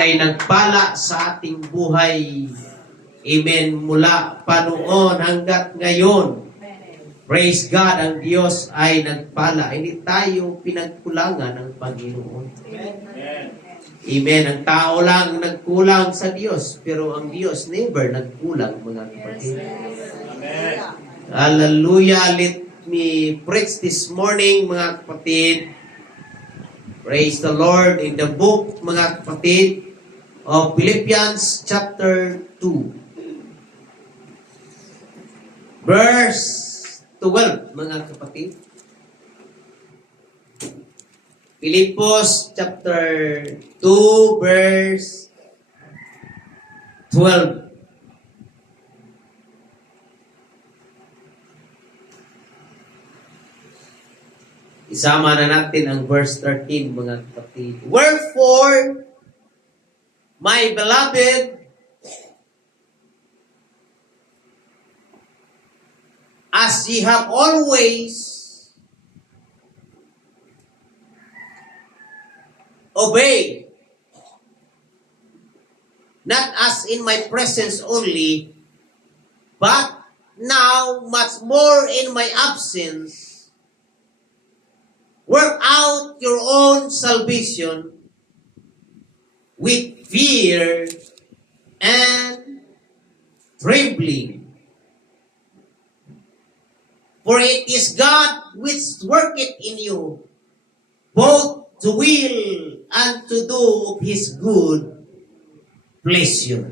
ay nagpala sa ating buhay. Amen. Mula pa noon hanggat ngayon. Praise God, ang Diyos ay nagpala. Hindi tayo pinagkulangan ng Panginoon. Amen. Amen. Ang tao lang nagkulang sa Diyos, pero ang Diyos never nagkulang, mga kapatid. Amen. Hallelujah. Let me preach this morning, mga kapatid. Praise the Lord. In the book, mga kapatid, of Philippians chapter 2. Verse 12, mga kapatid. Philippos chapter 2, verse 12. Isama na natin ang verse 13, mga kapatid. Wherefore, my beloved, as ye have always obeyed, not as in my presence only, but now much more in my absence, work out your own salvation with fear and trembling. For it is God which worketh in you, both to will and to do of His good pleasure.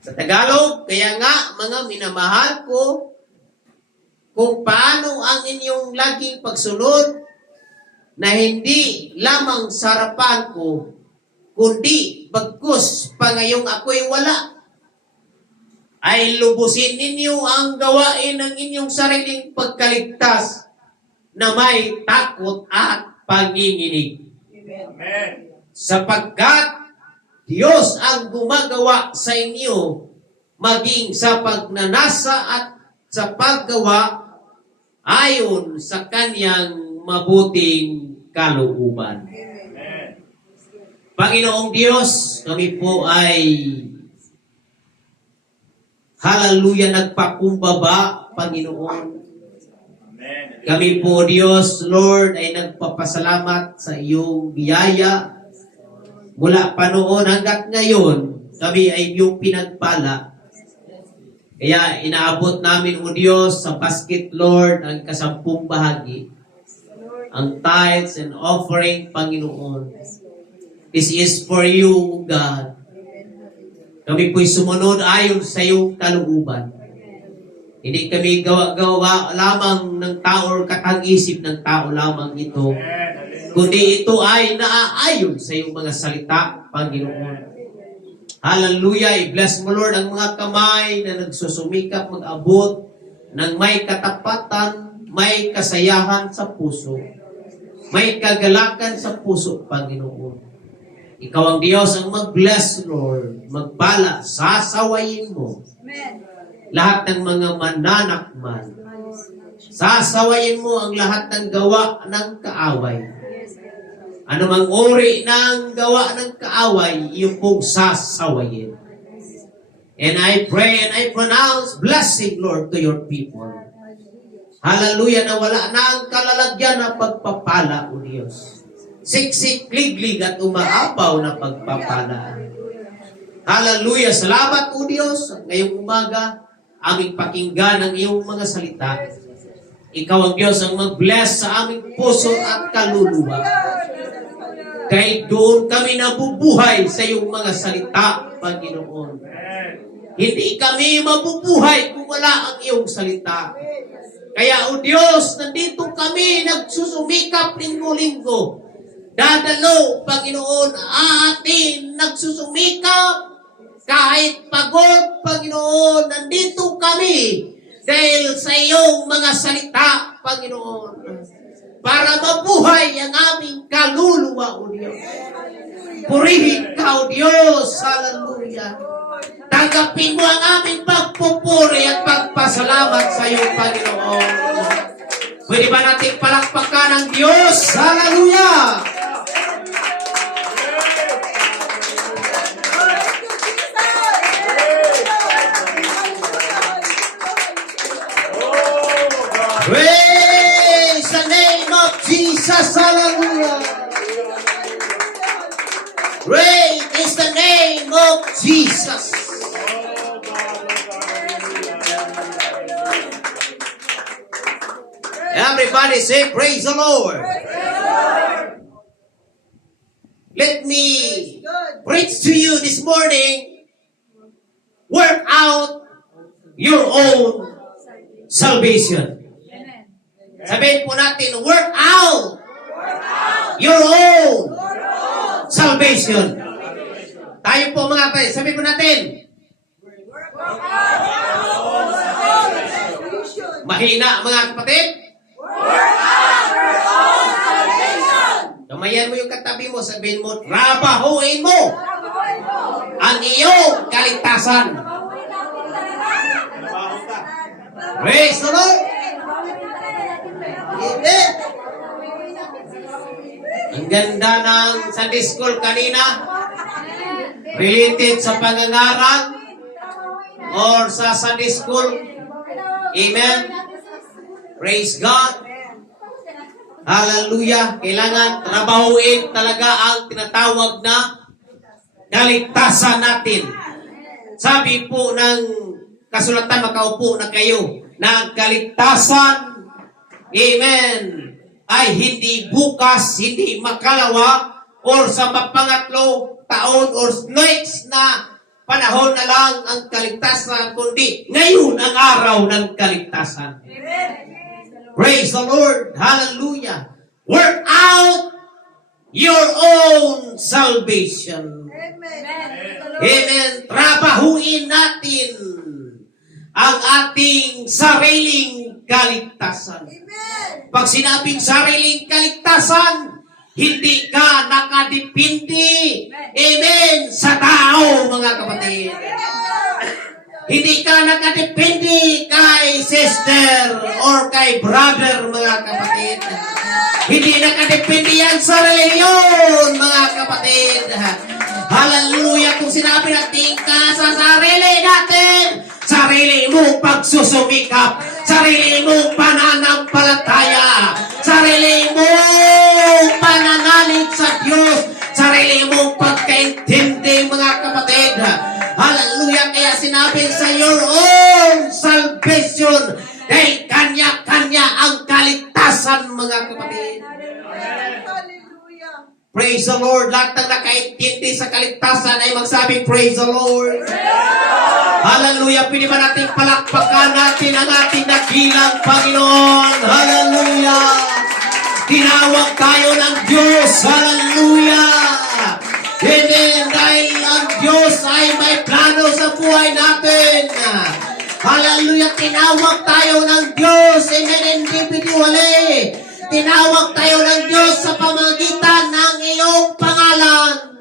Sa Tagalog, kaya nga, mga minamahal ko, kung paano ang inyong laging pagsunod na hindi lamang sa harapan ko, kundi bagkus pa ngayong ako'y wala, ay lubusin ninyo ang gawain ng inyong sariling pagkaligtas na may takot at panginginig. Amen. Sapagkat Diyos ang gumagawa sa inyo maging sa pagnanasa at sa paggawa ayon sa kanyang mabuting kalooban. Amen. Panginoong Diyos, kami po ay hallelujah, nagpakumbaba, Panginoon. Amen. Kami po, Diyos, Lord, ay nagpapasalamat sa iyong biyaya. Mula pa noon hanggat ngayon, kami ay iyong pinagpala. Kaya inaabot namin, O Diyos, sa basket, Lord, ang 10 bahagi, ang tithes and offering, Panginoon. This is for you, God. Kami po'y sumunod ayon sa iyong kalooban. Hindi kami gawa lamang ng tao o katang-isip ng tao lamang ito, kundi ito ay naaayon sa iyong mga salita, Panginoon. Hallelujah! I-bless mo, Lord, ang mga kamay na nagsusumikap mag-abot ng may katapatan, may kasayahan sa puso, may kagalakan sa puso, Panginoon. Ikaw ang Diyos ang mag-bless, Lord. Magpala, sasawayin mo. Amen. Lahat ng mga mananakman. Sasawayin mo ang lahat ng gawa ng kaaway. Ano mang uri ng gawa ng kaaway, iyo pong sasawayin. And I pray and I pronounce blessing, Lord, to your people. Hallelujah, na wala na ang kalalagyan na pagpapala, O Diyos. Siksik, liglig at umaapaw na pagpapala. Hallelujah! Salamat, O Diyos. Ngayong umaga, aming pakinggan ang iyong mga salita. Ikaw ang Diyos ang mag-bless sa aming puso at kaluluwa. Kahit doon kami nabubuhay sa iyong mga salita, Panginoon. Hindi kami mabubuhay kung wala ang iyong salita. Kaya, O Diyos, nandito kami nagsusumikap linggo-linggo. Dadalo, Panginoon, atin nagsusumikap kahit pagod, Panginoon, nandito kami dahil sa iyong mga salita, Panginoon, para mabuhay ang aming kaluluwa, O Diyos. Purihin ka, O Diyos, hallelujah. Tanggapin mo ang aming pagpupuri at pagpasalamat sa iyo, Panginoon. Pwede ba nating palakpakan ang Diyos? Hallelujah! Great is the name of Jesus. Everybody say, praise the Lord. Let me preach to you this morning. Work out your own salvation. Sabihin po natin, work out your own salvation. Tayo po mga kapatid, sabihin po natin, mahina mga kapatid. Kamayan mo yung katabi mo, sabihin mo, trabahuin mo ang iyong kaligtasan. Praise the Lord. Amen. Ang ganda ng Sunday School kanina, related sa pangangaral or sa Sunday School. Amen. Praise God. Hallelujah. Kailangan trabahuin talaga ang tinatawag na kaligtasan natin. Sabi po ng kasulatan, makaupo na kayo, na ang kaligtasan, amen, ay hindi bukas, hindi makalawa, or sa mapangatlo taon or next na panahon na lang ang kaligtasan, kundi ngayon ang araw ng kaligtasan. Praise the Lord. Hallelujah. Work out your own salvation. Amen. Trabahuin natin ang ating sariling kaligtasan. Pag sinabing sariling kaligtasan, hindi ka nakadepende, amen, sa tao, mga kapatid. Hindi ka nakadepende kay sister or kay brother, mga kapatid. Hindi nakadepende yan sa reliyon, mga kapatid. Hallelujah! Kung sinabi natin ka sa sarili natin, sarili mo pagsusumikap, sarili mo pananampalataya, sarili mo pananalig sa Diyos, sarili mo pagkaintindi, mga kapatid. Hallelujah! Kaya sinabi sa your own salvation, kay kanya-kanya ang kaligtasan, mga kapatid. Praise the Lord. Lahat ng nakaintindi sa kaligtasan ay magsabi, praise the Lord. Hallelujah. Pwede ba natin palakpakan natin ang ating dakilang Panginoon? Hallelujah. Tinawag tayo ng Diyos. Hallelujah. Amen. Dahil ang Diyos ay may plano sa buhay natin. Hallelujah. Tinawag tayo ng Diyos. Amen. Individually. Tinawag tayo ng Diyos sa pamagitan ng iyong pangalan.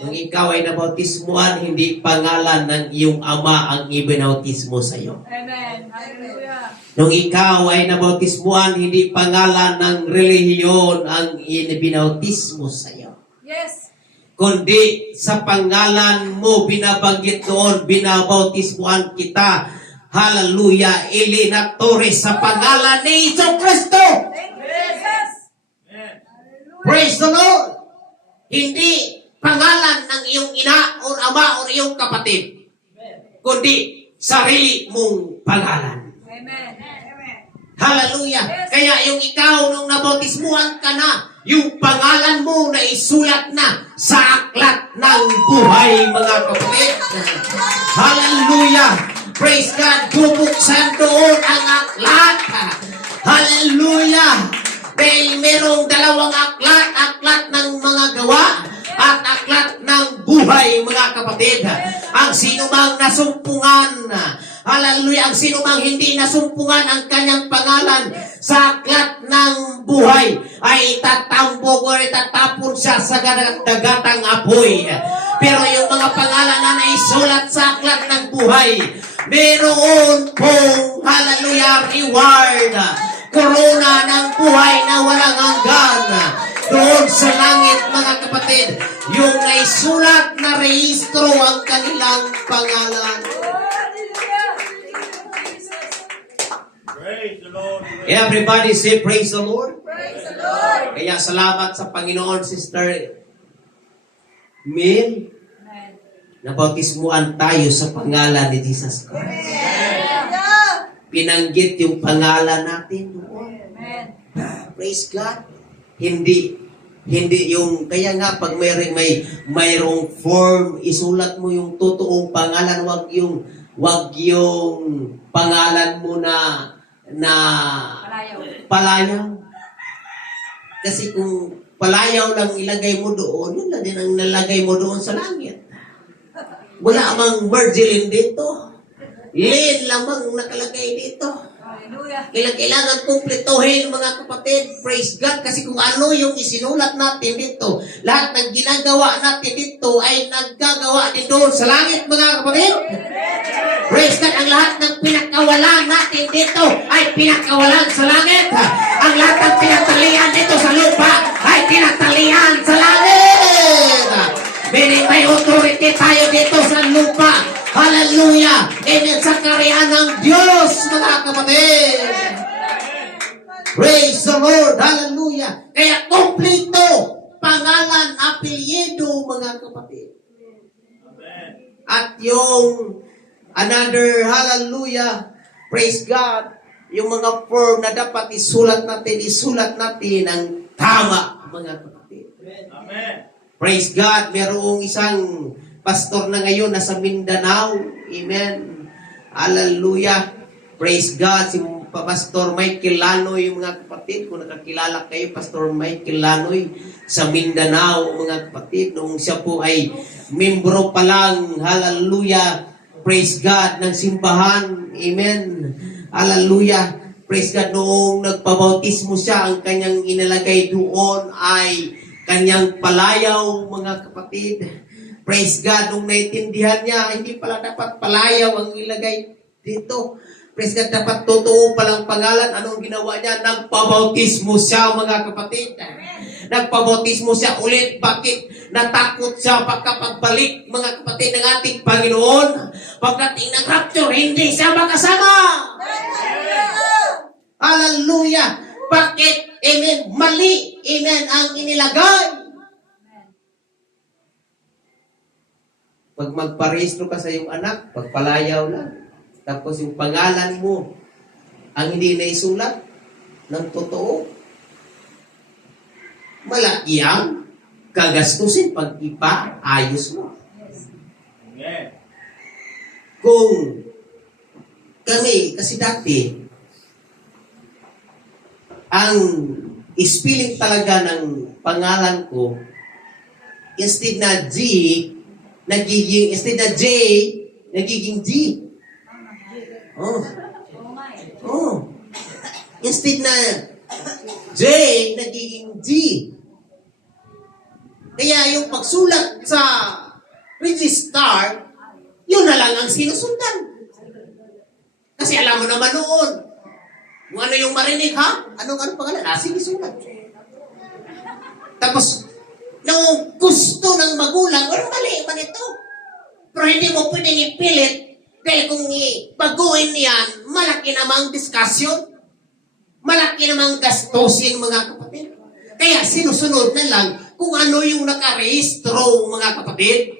Kung ikaw ay nabautismuhan, hindi pangalan ng iyong ama ang ibinautismo sa iyo. Amen. Hallelujah. Nung ikaw ay nabautismuhan, hindi pangalan ng relihiyon ang ibinautismo sa iyo. Yes. Kundi sa pangalan mo binabanggit doon, binabautismuhan kita. Hallelujah. Ilinatore sa pangalan ni Iso Kristo. Thank you, Jesus. Praise the Lord. Hindi pangalan ng iyong ina o ama o iyong kapatid, kundi sarili mong pangalan. Amen. Hallelujah. Kaya yung ikaw nung nabautismuhan ka na, yung pangalan mo na isulat na sa aklat ng buhay, mga kapatid. Hallelujah. Praise God. Bubuksan doon ang aklat. Hallelujah. Dahil merong dalawang aklat, aklat ng mga gawa at aklat ng buhay, mga kapatid. Ang sinumang nasumpungan, hallelujah, ang sinumang hindi nasumpungan ang kanyang pangalan sa aklat ng buhay ay itatambog o itatapon siya sa dagatang apoy. Pero yung mga pangalan na naisulat sa aklat ng buhay, meron pong, hallelujah, reward, korona ng buhay na walang hanggan doon sa langit, mga kapatid. Yung naisulat na rehistro ang kanilang pangalan. Praise the Lord. Everybody say praise the Lord. Praise the Lord. Kaya salamat sa Panginoon, Sister Mil. Amen. Nabautismuan tayo sa pangalan ni Jesus Christ. Hallelujah. Pinanggit yung pangalan natin doon. Amen. Praise God. Hindi yung, kaya nga pag mayroong form, isulat mo yung totoong pangalan, wag yung pangalan mo na Palayaw. palayaw. Kasi kung palayaw lang ilagay mo doon, yun na din ang nalagay mo doon sa langit. Wala mang Virgilin dito. Lin lamang nakalagay dito. Hallelujah. Kailangan kumplituhin, mga kapatid. Praise God. Kasi kung ano yung isinulat natin dito, lahat ng ginagawa natin dito ay naggagawa din doon sa langit, mga kapatid. Praise God. Ang lahat ng pinakawalan natin dito ay pinakawalan sa langit. Ang lahat ng pinatalian dito sa lupa ay pinatalian sa langit. May authority tayo dito sa lupa. Hallelujah! Amen sa kariyan ng Diyos, mga kapatid. Praise the Lord. Hallelujah. Kaya kompleto, pangalan, apelyido, mga kapatid. At yung another, hallelujah, praise God, yung mga form na dapat isulat natin ang tama, mga kapatid. Amen. Praise God, merong isang pastor na ngayon nasa Mindanao. Amen. Hallelujah. Praise God. Si Pastor Michael Lanoy, mga kapatid. Kung nakakilala kayo, Pastor Michael Lanoy sa Mindanao, mga kapatid. Noong siya po ay membro pa lang, hallelujah, praise God, ng simbahan. Amen. Hallelujah. Praise God. Noong nagpabautismo siya, ang kanyang inalagay doon ay kanyang palayaw, mga kapatid. Praise God, nung naiintindihan niya, hindi pala dapat palayaw ang ilagay dito. Praise God, dapat totoo palang pangalan. Anong ginawa niya? Nagpabautismo siya, mga kapatid. Nagpabautismo siya ulit. Bakit? Natakot siya pagkapagbalik, mga kapatid, ng ating Panginoon. Pagdating ng rapture, hindi siya makasama. Hallelujah! Bakit? Amen. Mali. Amen. Ang inilagay. Pag magparehistro ka sa iyong anak, pagpalayaw lang. Tapos yung pangalan mo, ang hindi naisulat ng totoo. Malaki ang gagastusin pag ipaayos mo. Amen. Kung kami, kasi dati, ang spelling talaga ng pangalan ko, instead na G, instead na J, nagiging G. Oh. Oh. Instead na J, nagiging G. Kaya yung pagsulat sa register, yun na lang ang sinusundan. Kasi alam mo naman noon, kung ano yung marinig, ha? Anong pangalan? Sige, sulat. Tapos, nung gusto ng magulang, mali man ito. Pero hindi mo pwedeng ipilit dahil kung baguhin yan, malaki namang diskusyon. Malaki namang gastusin, mga kapatid. Kaya sinusunod na lang kung ano yung nakarehistro, mga kapatid.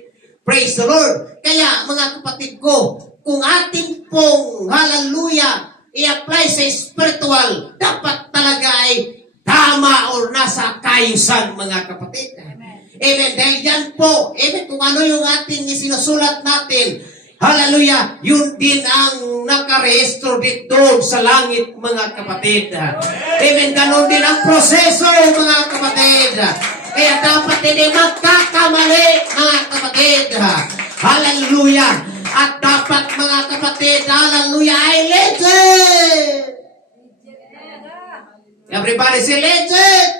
Praise the Lord. Kaya, mga kapatid ko, kung atin pong, hallelujah, i-apply sa spiritual, dapat talaga ay tama o nasa kayusan, mga kapatid. Amen. Dahil yan po, amen, kung ano yung ating isinusulat natin, hallelujah, yun din ang nakarehistro dito sa langit, mga kapatid. Amen. Ganon din ang proseso, mga kapatid. Kaya dapat hindi magkakamali, mga kapatid. Hallelujah. At dapat, mga kapatid, hallelujah, ay legit. Everybody say legit.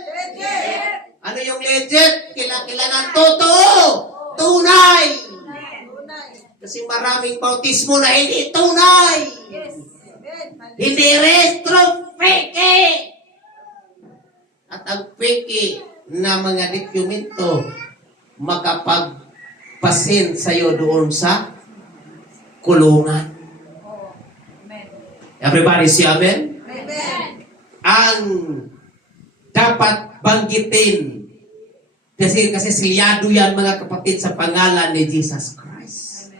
Ano yung legit? Kailangan totoo. Tunay. Kasi maraming bautismo na hindi tunay. Hindi retro, fake. At ang fake na mga dokumento makapagpasin sa'yo doon sa kulungan. Everybody say amen? ang dapat banggitin. Kasi selyado yan mga kapatid sa pangalan ni Jesus Christ.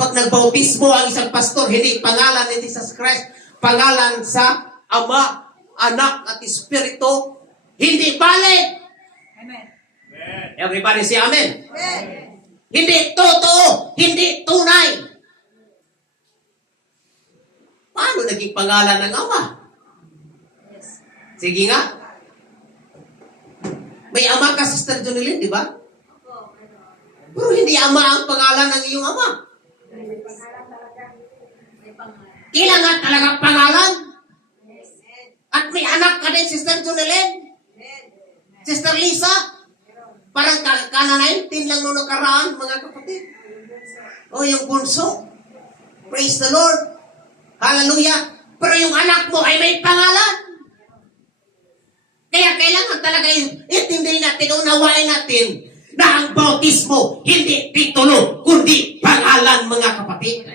Pag nagbautismo ang isang pastor, hindi pangalan ni Jesus Christ, pangalan sa Ama, Anak at Espiritu, hindi valid. Amen. Amen. Everybody say amen. Amen. Hindi totoo, hindi tunay. Paano naging pangalan ng Ama? Yes. Sige nga. May ama ka, Sister Jonelyn, di ba? Opo. Pero hindi Ama ang pangalan ng iyong ama. May pangalan. Kailangan talaga pangalan. Yes. At may anak ka din, Sister Jonelyn. Amen. Sister Lisa. Parang kana-19 lang nung nakaraan, mga kapatid. O, yung bunso. Praise the Lord. Hallelujah. Pero yung anak mo ay may pangalan. Kaya kailangan talaga itindihin natin, unawain natin na ang bautismo hindi titulo, kundi pangalan, mga kapatid.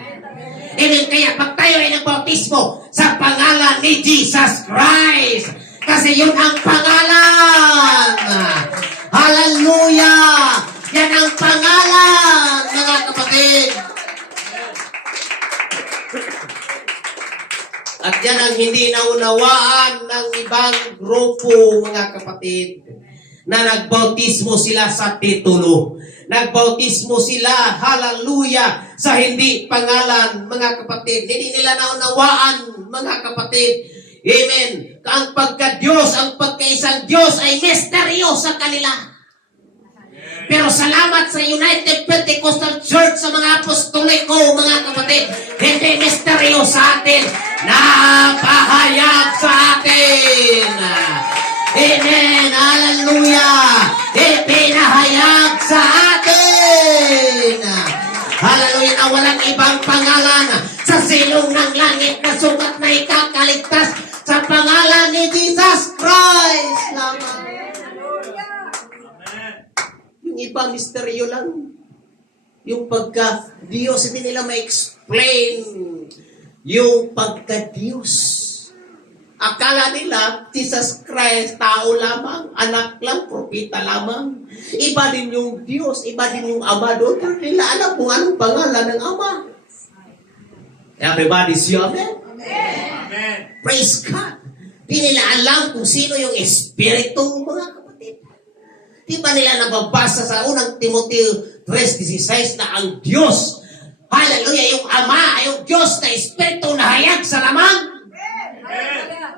Amen. Kaya pag tayo ay nagbautismo sa pangalan ni Jesus Christ, kasi yun ang pangalan. Hallelujah! Yan ang pangalan, mga kapatid. At yan ang hindi naunawaan ng ibang grupo, mga kapatid, na nagbautismo sila sa titulo. Nagbautismo sila, hallelujah, sa hindi pangalan, mga kapatid. Hindi nila naunawaan, mga kapatid. Amen. Ang pagka-Diyos, ang pagkaisang Diyos ay misteryo sa kanila. Pero salamat sa United Pentecostal Church, sa mga apostoliko, mga kapatid, hindi misteryo sa atin, napahayag sa atin. Amen. Hallelujah. Ipinahayag sa atin. Hallelujah, na walang ibang pangalan sa silong ng langit na sukat na ikakaligtas sa pangalan ni Jesus Christ. Lamang. Yung iba, misteryo lang. Yung pagka-Diyos, hindi nila ma-explain yung pagka-Diyos. Akala nila, Jesus Christ, tao lamang, anak lang, propeta lamang. Iba din yung Diyos, iba din yung Ama doon. Pero nila alam kung anong pangalan ng Ama. Everybody say amen? Amen. Praise God. Di nila alam kung sino yung Espiritu, mga kapatid. Di ba nila nababasa sa unang Timoteo 3:16 na ang Diyos, hallelujah, yung Ama, yung Diyos na Espiritu na hayag sa laman.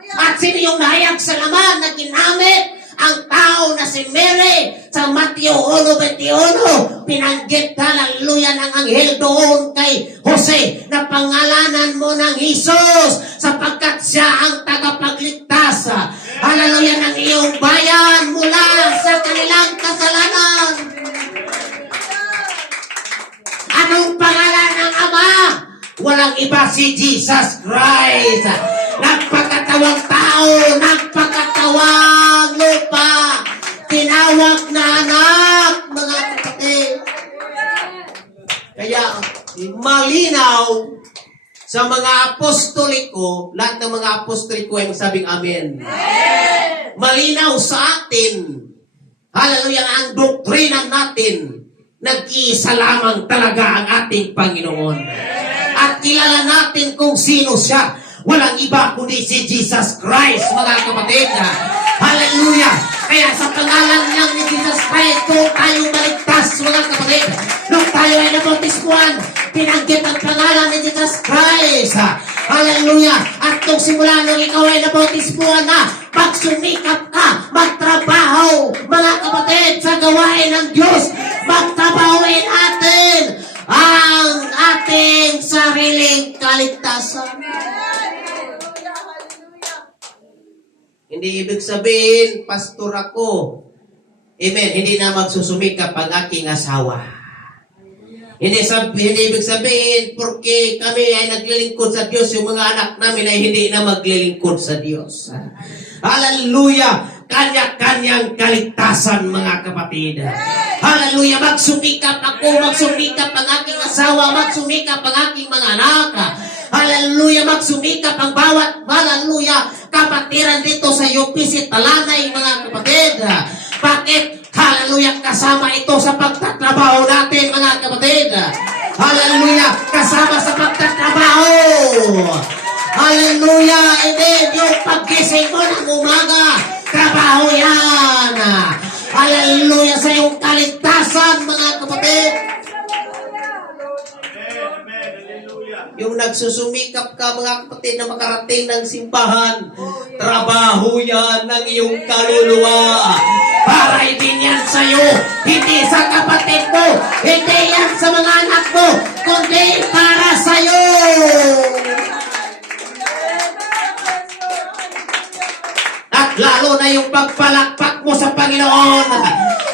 At sino yung nahayag sa laman na ginamit? Ang tao na si Mary sa Mateo 1:21. Pinanggit, hallelujah, ng anghel doon kay Jose na pangalanan mo ng Jesus sapagkat siya ang tagapagligtas, hallelujah, ng iyong bayan mula sa kanilang kasalanan. Anong pangalan ng Ama? Walang iba, si Jesus Christ. Nagpakatawang tao, nagpakatawang lupa, tinawag na anak, mga kapatid. Kaya malinaw sa mga apostoliko, lahat ng mga apostoliko ay masabing amen. Malinaw sa atin, hallelujah, ang doktrina natin, nag-iisa lamang talaga ang ating Panginoon. At kilala natin kung sino siya. Walang iba kundi si Jesus Christ, mga kapatid. Hallelujah! Kaya sa pangalan niyang ni Jesus Christ, kung tayo maligtas, mga kapatid, nung tayo ay nabautismuhan, pinanggit ang pangalan ni Jesus Christ. Hallelujah! At nung simula nung ikaw ay nabautismuhan na, pagsumikap ka, magtrabaho, mga kapatid, sa gawain ng Diyos, magtrabahoin natin ang ating sariling kaligtasan. Hindi ibig sabihin, pastor ako. Amen. Hindi na magsusumikap ang aking asawa. Hindi ibig sabihin, porque kami ay naglilingkod sa Diyos, yung mga anak namin ay hindi na maglilingkod sa Diyos. Hallelujah! Kanya-kanyang kaligtasan, mga kapatid. Hallelujah. Magsumikap ako, magsumikap ang aking asawa, magsumikap ang aking mga anak. Hallelujah. Magsumikap ang bawat, hallelujah, kapatiran dito sa UPC Talanay, mga kapatid. Bakit? Hallelujah. Kasama ito sa pagtatrabaho natin, mga kapatid. Hallelujah. Kasama sa pagtatrabaho. Hallelujah. Amen. Yung paggising mo ng umaga, trabaho yan. Hallelujah. Sa iyong kaligtasan, mga kapatid. Amen. Hallelujah. Yung nagsusumikap ka, mga kapatid, na makarating ng simbahan, trabaho yan ng iyong kaluluwa. Para din yan sa'yo, hindi sa kapatid mo, hindi yan sa mga anak mo, kundi para sa'yo. At lalo na yung pagpalakpak mo sa Panginoon,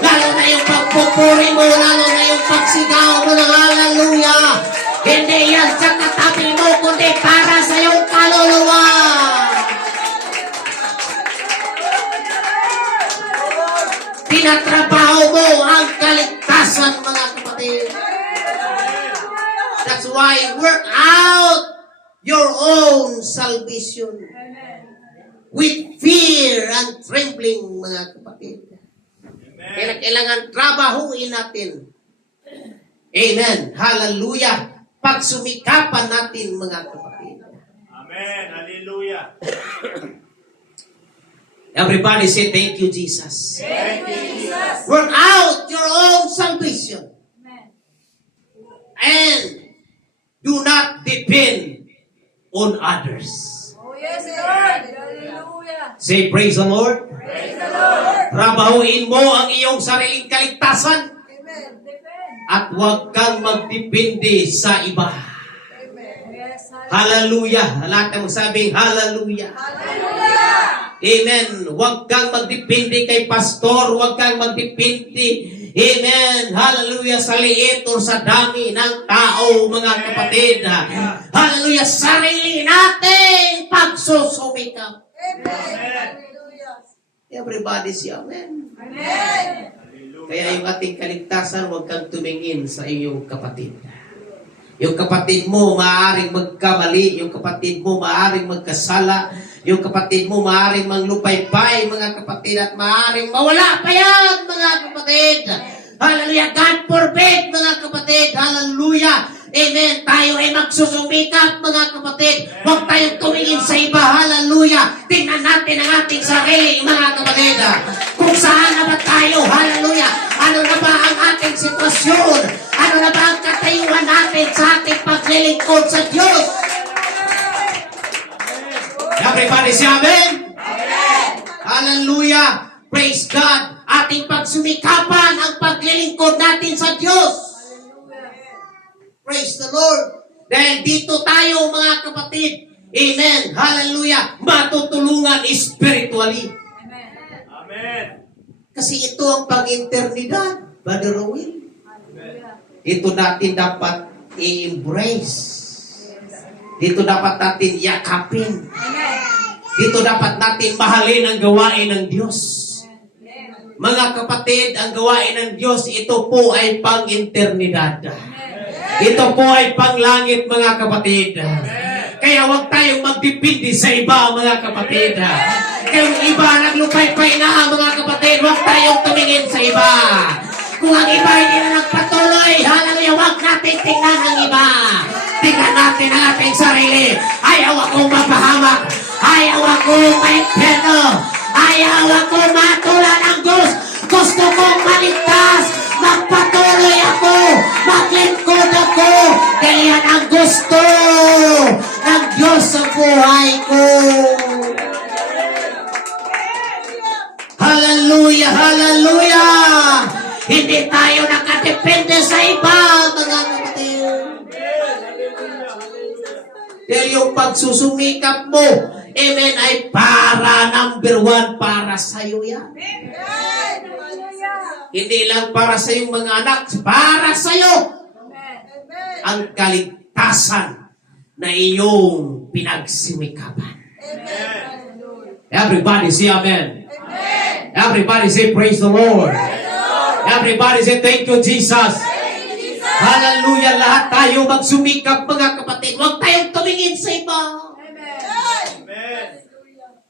lalo na yung pagpupuri mo, lalo na yung pagsigaw mo ng hallelujah. Hindi yan sa katabi mo, kundi para sa iyong kaluluwa. Pinatrabaho mo ang kaligtasan, mga kapatid. That's why work out your own salvation with fear and trembling, mga kapatid. Kailangan trabahuin natin. Amen. Hallelujah. Pagsumikapan natin, mga kapatid. Amen. Hallelujah. Everybody say, thank you, Jesus. Thank you, Jesus. Work out your own salvation. And do not depend on others. Oh, yes, Lord. Hallelujah. Say, praise the Lord. Praise the Lord. Trabahuin mo ang iyong sariling kaligtasan Amen. at huwag kang magdepende sa iba. Yes, Hallelujah. Lahat ng sabing hallelujah. hallelujah. Amen. Huwag kang magdepende kay pastor. Huwag kang magdepende. Amen. Hallelujah. Sa liit o sa dami ng tao, mga kapatid. Hallelujah. Sarili natin pagsusumikap. Hallelujah. Everybody say amen. Amen. Kaya yung ating kaligtasan, huwag kang tumingin sa iyong kapatid. Yung kapatid mo maaaring magkamali, yung kapatid mo maaaring magkasala, yung kapatid mo maaaring manglupaypay, mga kapatid, at maaaring mawala pa yan, mga kapatid. Hallelujah. God forbid, mga kapatid. Hallelujah. Amen. Tayo ay magsusumikap, mga kapatid. Huwag tayong tumingin sa iba. Hallelujah. Tingnan natin ang ating sarili, mga kapatid. Kung saan na ba tayo? Hallelujah. Ano na ba ang ating sitwasyon? Ano na ba ang katayuan natin sa ating paglilingkod sa Diyos? Everybody say amen? Amen. Hallelujah. Praise God. Ating pagsumikapan ang paglilingkod natin sa Diyos. Praise the Lord. Dahil dito tayo, mga kapatid. Amen. Hallelujah. Matutulungan spiritually. Amen. Amen. Kasi ito ang pag-internidad, Brother Rowell. Hallelujah. Ito natin dapat i-embrace. Dito dapat natin yakapin. Amen. Dito dapat natin mahalin ang gawain ng Diyos. Amen. Mga kapatid, ang gawain ng Diyos, ito po ay pang-internidad. Ito po ay panglangit, mga kapatid. Kaya huwag tayong magdepende sa iba, mga kapatid. Kaya yung iba naglupay-pay na, mga kapatid, huwag tayong tumingin sa iba. Kung ang iba hindi na nagpatuloy, hallelujah, huwag natin tingnan ang iba. Tingnan natin ang ating sarili. Ayaw akong mapahamak. Ayaw akong maimperno. Ayaw akong matulan ng Diyos. Gusto kong maligtas. Magpatuloy ako. Maglingkod ako. Kaya yan ang gusto ng Diyos sa buhay ko. Hallelujah, hallelujah. Hindi tayo nakadepende sa iba, mga kapatid. Dahil yung pagsusumikap mo, amen, ay para number 1 para sa'yo yan. Hindi lang para sa iyong mga anak, para sa'yo ang kaligtasan na iyong pinagsimikapan. Everybody say amen. Everybody say praise the Lord. Everybody say, thank you, Jesus. Thank you, Jesus. Hallelujah. Lahat tayo magsumikap, mga kapatid. Huwag tayong tumingin sa iba. Amen. Amen.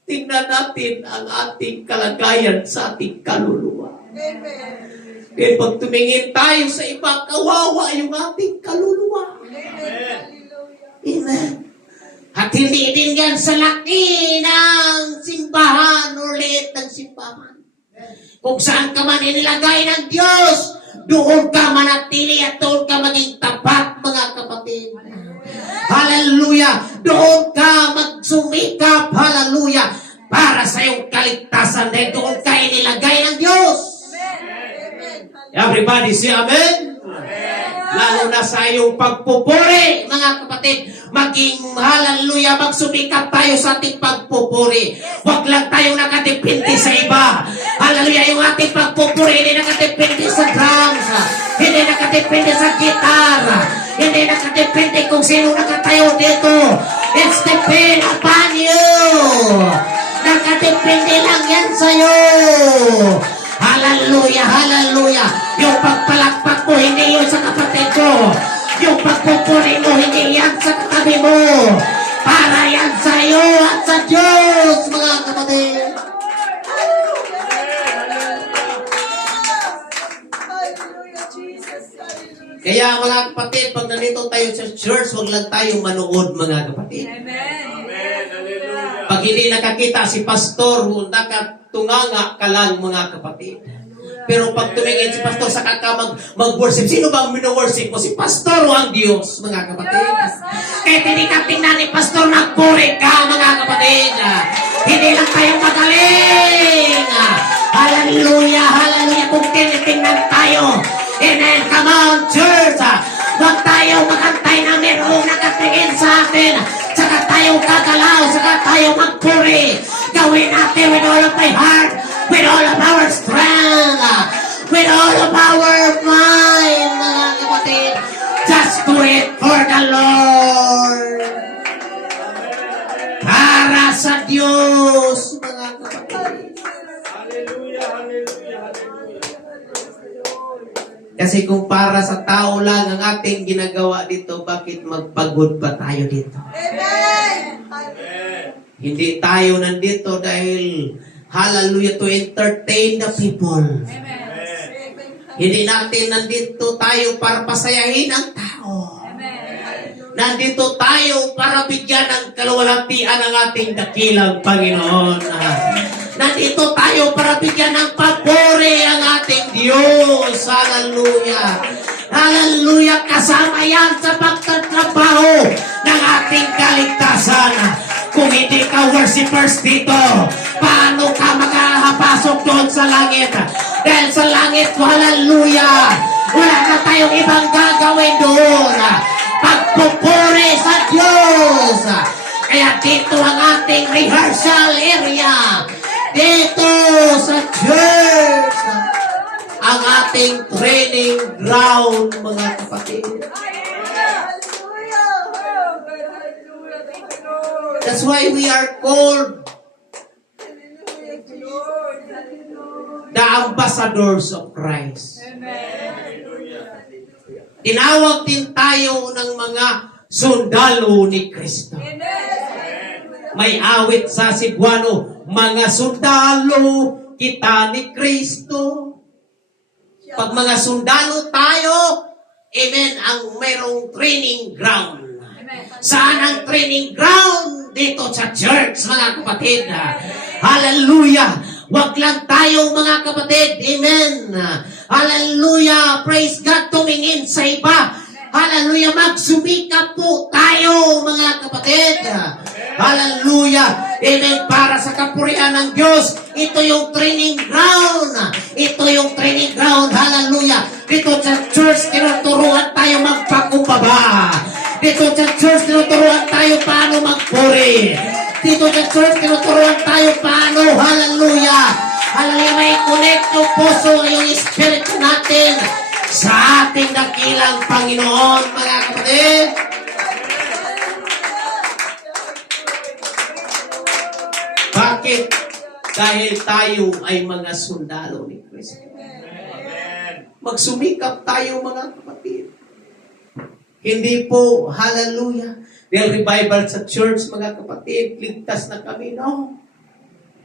Tingnan natin ang ating kalagayan sa ating kaluluwa. Amen. Kaya pag tumingin tayo sa iba, kawawa yung ating kaluluwa. Amen. Amen. At hindi din yan sa laki ng simbahan o liit ng simbahan. Kung saan ka man inilagay ng Diyos, doon ka manatili at doon ka maging tapat, mga kapatid. Hallelujah! Doon ka magsumikap, hallelujah, para sa iyong kaligtasan dahil doon ka inilagay ng Diyos. Everybody say amen? Lalo na sa iyong pagpupuri, mga kapatid, maging hallelujah, magsumikap tayo sa ating pagpupuri. Huwag lang tayong nakadepende sa iba. Hallelujah, yung ating pagpupuri hindi nakadepende sa drums, hindi nakadepende sa gitara, hindi nakadepende kung sino nakatayo dito. It's depend upon you. Nakadepende lang yan sa'yo. Hallelujah, hallelujah. Yung pagpalakpak mo, hindi yun sa kapatid mo. Yung pagpupuri mo, hindi yan sa katabi mo. Para yan sa iyo at sa Diyos, mga kapatid. Kaya mga kapatid, pag nandito tayo sa church, huwag lang tayong manood, mga kapatid. Amen. Amen. Hallelujah. Pag hindi nakakita si pastor, nakatunganga ka lang, mga kapatid. Pero pag tumingin si pastor, saka ka mag-worship. Sino ba ang mino-worship mo? Si pastor o ang Diyos, mga kapatid? Kahit hindi ka tingnan ni pastor, nagpuri ka, mga kapatid. Hindi lang tayo magaling. Hallelujah, hallelujah. Kung tinitingnan tayo, amen, come on, church. Huwag tayo makantay na mayroong nakatingin sa atin. Saka tayo gagalaw, saka tayo magpuri. Gawin natin with all of my heart, with all of our strength, with all of our mind, mga kapatid. Just do it for the Lord. Para sa Diyos, mga kapatid. Hallelujah. Hallelujah. Hallelujah. Kasi kung para sa tao lang ang ating ginagawa dito, bakit magpagod pa tayo dito? Amen. Amen. Hindi tayo nandito dahil, hallelujah, to entertain the people. Amen. Hindi natin nandito tayo para pasayahin ang tao. Amen. Nandito tayo para bigyan ng kaluwalhatian ang ating dakilang Panginoon. Nandito tayo para bigyan ng papuri ang ating Diyos. Hallelujah. Hallelujah. Kasama yan sa pagtatrabaho ng ating kaligtasan. Kung hindi ka worshipers dito, paano ka makakapasok doon sa langit? Dahil sa langit, hallelujah, wala na tayong ibang gagawin doon. Pagpupuri sa Diyos. Kaya dito ang ating rehearsal area. Dito sa church. Ang ating training ground, mga kapatid. That's why we are called the ambassadors of Christ. Tinawag din tayo ng mga sundalo ni Kristo. May awit sa Cebuano, mga sundalo kita ni Kristo. Pag mga sundalo tayo, amen, ang mayroong training ground. Saan ang training ground? Dito sa church, mga kapatid. Hallelujah. Wag lang tayo, mga kapatid. Amen. Hallelujah. Praise God. Tumingin sa iba. Hallelujah. Magsumika po tayo, mga kapatid. Hallelujah. Amen. Para sa kapurihan ng Diyos. Ito yung training ground. Ito yung training ground. Hallelujah. Dito sa church, tinuturuan tayo magpakumbaba. Dito sa church, tinuturuan tayo paano magpuri. Dito sa church, tinuturuan tayo paano, hallelujah. Hallelujah, may connect yung puso, yung espiritu natin sa ating dakilang Panginoon, mga kapatid. Bakit? Dahil tayo ay mga sundalo ni Kristo. Amen. Magsumikap tayo mga kapatid. Hindi po, hallelujah, dahil revival sa church, mga kapatid, ligtas na kami, no?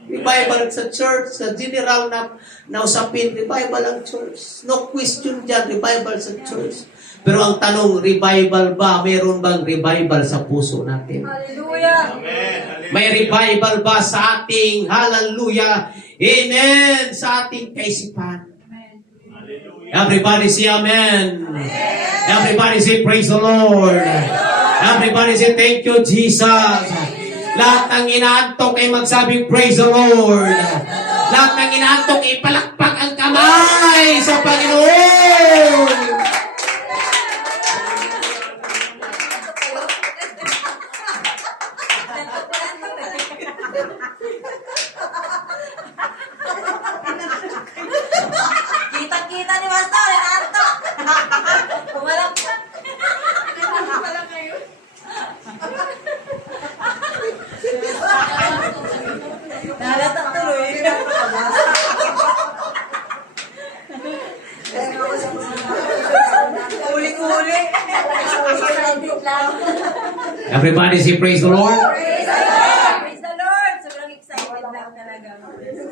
Revival sa church, sa general na usapin, revival ang church. No question dyan, revival sa church. Pero ang tanong, revival ba? Mayroon bang revival sa puso natin? Hallelujah. Amen. Hallelujah. May revival ba sa ating, hallelujah, amen, sa ating kaisipan? Hallelujah. Everybody say amen. Everybody say praise the Lord. Everybody say thank you, Jesus. Lahat ng inaantok ay magsabing praise the Lord. Lahat ng inaantok ipalakpak ang kamay sa Panginoon. Kita-kita ni Pastor, Anto. Kumalak ka. Kumalak kayo. Nalatak tuloy. Uli-uli. Everybody say praise the Lord. Praise the Lord! Praise the Lord! Sobrang excited lang talaga.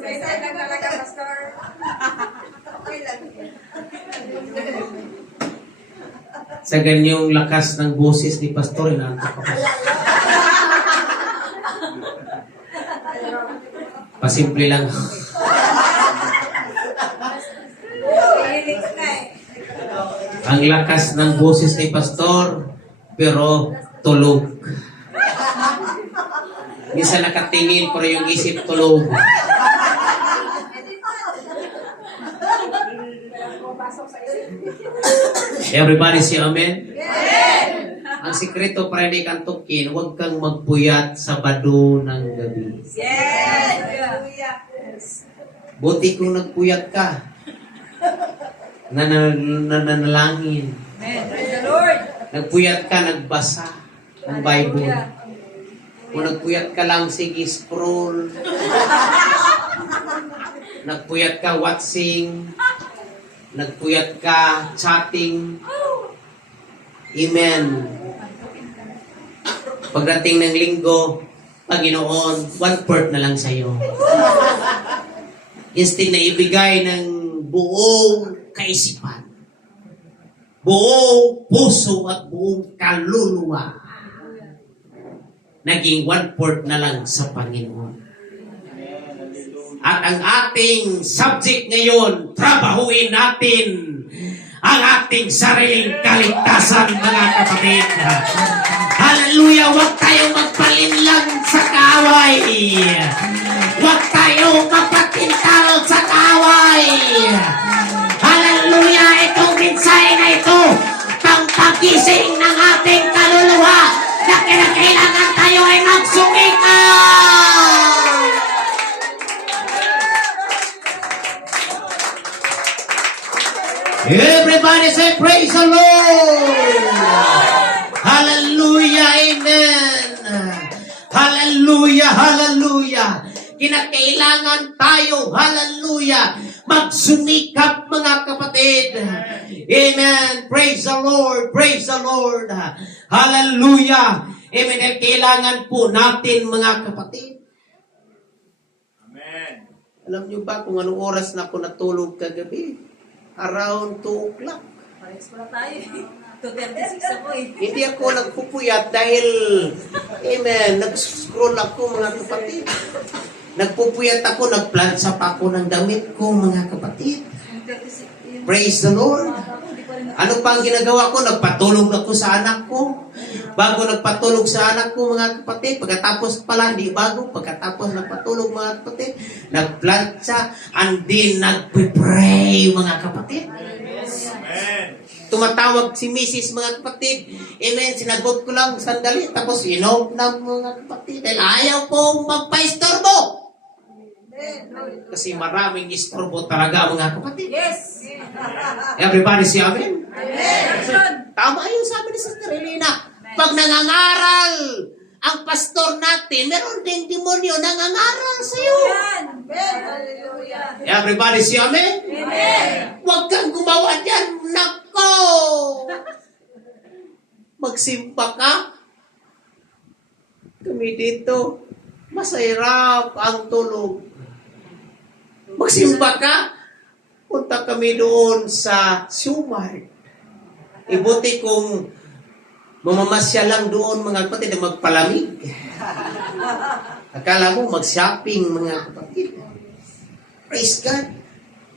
Excited lang talaga, Pastor. Okay lang. Sa ganyang lakas ng boses ni Pastor, inaantok ako. Pasimple lang. Feelings na eh. Ang lakas ng boses ni Pastor, pero tulog. Minsan nakatingin, pero yung isip tulog. Everybody say amen? Ang sikreto para hindi kang tukin, huwag kang magpuyat sa bado ng gabi. Yes! Hallelujah. Buti kung nagpuyat ka. Nananalangin. Amen. Praise the Lord. Nagpuyat ka, nagbasa ng Bible. Hallelujah. Kung nagpuyat ka lang, sige, scroll. Nagpuyat ka, watching. Nagpuyat ka, chatting. Amen. Pagdating ng linggo, Panginoon, 1/4 na lang sa'yo. Instead na ibigay ng buong kaisipan, buong puso at buong kaluluwa, naging 1/4 na lang sa Panginoon. At ang ating subject ngayon, trabahuin natin ang ating sariling kaligtasan, mga kapatid. Hallelujah! Huwag tayong magpalinlang sa kaaway. Huwag tayong magpatintal sa kaaway. Hallelujah! Itong mensahe na ito, pangpagising ng ating kaluluwa na kailangan tayo ay magsumikap. Everybody say praise the Lord. Hallelujah, amen. Hallelujah, hallelujah. Kinakailangan tayo, hallelujah, magsumikap, mga kapatid. Amen. Praise the Lord, praise the Lord. Hallelujah. Amen. Kailangan po natin, mga kapatid. Amen. Alam niyo ba kung anong oras na ako natulog kagabi? Around 2 o'clock. Parehas pala tayo. 2:36 ako eh. Hindi ako nagpupuyat dahil, amen, nag-scroll ako, mga kapatid. Nagpupuyat ako, nagplansa pa ako ng damit ko, mga kapatid. Praise the Lord. Ano pa ang ginagawa ko? Nagpatulog ako sa anak ko. Bago nagpatulog sa anak ko, mga kapatid, pagkatapos pala, hindi bago, pagkatapos nagpatulog, mga kapatid, nagplansa, and then nagpipray, mga kapatid. Amen. Tumatawag si Mrs. mga kapatid. Amen. Sinagot ko lang sandali. Tapos inom na mga kapatid. Dahil ayaw pong magpa-istorbo. Kasi maraming istorbo talaga, mga kapatid. Yes! Everybody say amen. Amen! Tama yung sabi ni Sister Elena. Pag nangangaral ang pastor natin, meron ding demonyo nangangaral sa'yo. Amen! Hallelujah! Everybody say amen. Amen! Huwag kang gumawa magsimba ka. Kami dito, masahirap ang tulog. Magsimba ka, punta kami doon sa Sumart. Ibuti kung mamamasya lang doon mga kapatid na magpalamig. Akala mo mag-shopping mga kapatid. Praise God.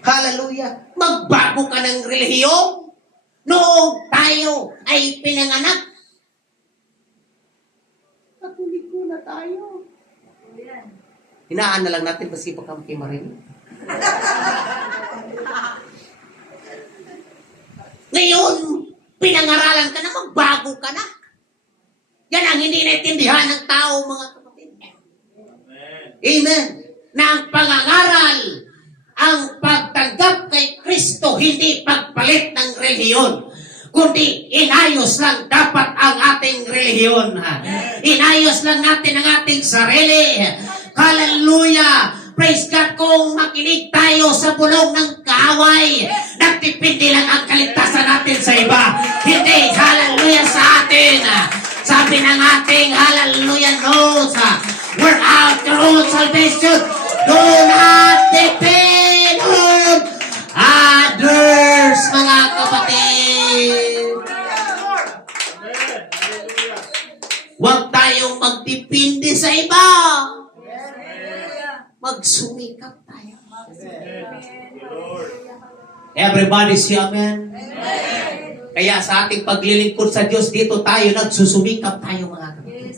Hallelujah. Magbago ka ng relihiyon. Noong tayo ay pinanganak. Katoliko na tayo. Hinaan na lang natin kasi pa kami marinig. Ngayon, pinangaralan ka na, magbago ka na. Yan ang hindi naintindihan ng tao, mga kapatid. Amen. Na ang pangangaral, ang pagtanggap kay Kristo, hindi pagpalit ng relihiyon, kundi inayos lang dapat ang ating relihiyon. Inayos lang natin ang ating sarili. Hallelujah! Praise God, kung makinig tayo sa bulong ng kaaway, nagtipindi lang ang kaligtasan natin sa iba. Hindi, hallelujah, sa atin. Sabi ng ating hallelujah notes, work out your own salvation. Do not depend on others, mga kapatid. Huwag tayong magdipindi sa iba. Magsumikap tayo. Everybody say amen. Kaya sa ating paglilingkod sa Diyos, dito tayo nagsusumikap tayo mga kapatid.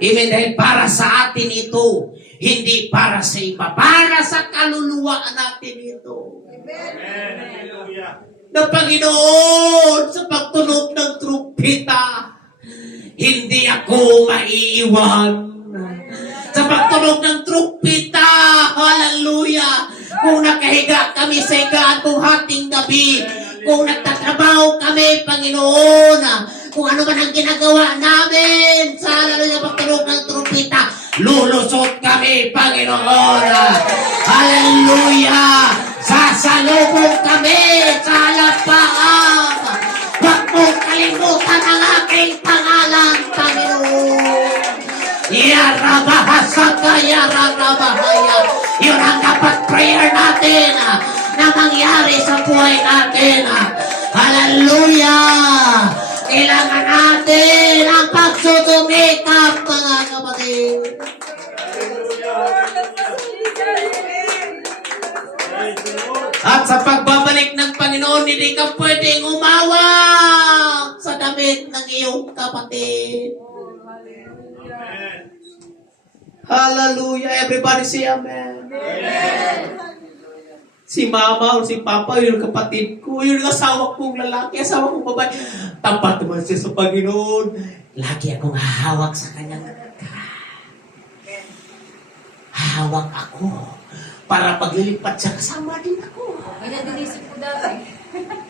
Amen. Dahil para sa atin ito, hindi para sa iba. Para sa kaluluwa natin ito. Na Panginoon, sa pagtunog ng trumpeta, hindi ako maiiwan. Sa pagtunog ng trumpeta, hallelujah, kung nakahiga kami sa higaan kung hating gabi, kung nagtatrabaho kami, Panginoon, kung ano man ang ginagawa namin, sa hallelujah, pagtunog ng trumpeta, lulusot kami, Panginoon. Hallelujah! Sasalubong kami sa halapaang. Huwag mong kalimutan ang aking pangalan, Panginoon. Yarabahasakaya, Yarabahaya. Yun ang dapat prayer natin na mangyari sa buhay natin. Hallelujah! Kailangan natin ang pagsusumikap, mga kapatid. At sa pagbabalik ng Panginoon, hindi ka pwedeng umawak sa damit ng iyong kapatid. Hallelujah. Everybody say amen. Amen. Si mama o si papa, yun ang kapatid ko. Yun ang asawa kong lalaki, asawa kong babae. Tapat naman siya sa Panginoon. Lagi akong hahawak sa kanyang hahawak ako. Para paglilipat siya, kasama din ako. Ganyan din isip ko dati.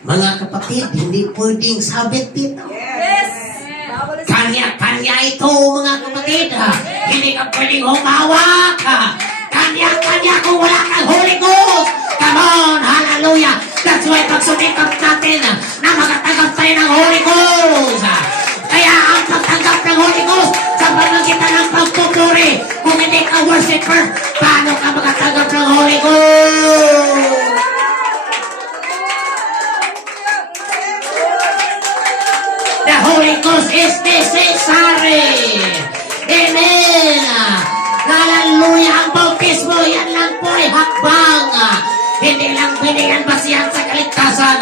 Mga kapatid, hindi pwedeng sabit dito. Yes! Kanya-kanya ito, mga kapatid. Hindi ka pwedeng humawak. Kanya-kanya kung wala kang Holy Ghost. Come on, hallelujah. That's why pagsumikap natin na makatanggap tayo ng Holy Ghost. Kaya ang pagtanggap ng Holy Ghost sa pamagitan ng pagpupuri, kung hindi ka worshiper, paano ka makatanggap ng Holy Ghost? The Holy Ghost is necessary. Amen. Hallelujah. Ang bautismo, yan lang po ay hakbang. Hindi lang binigyan basihan sa kaligtasan.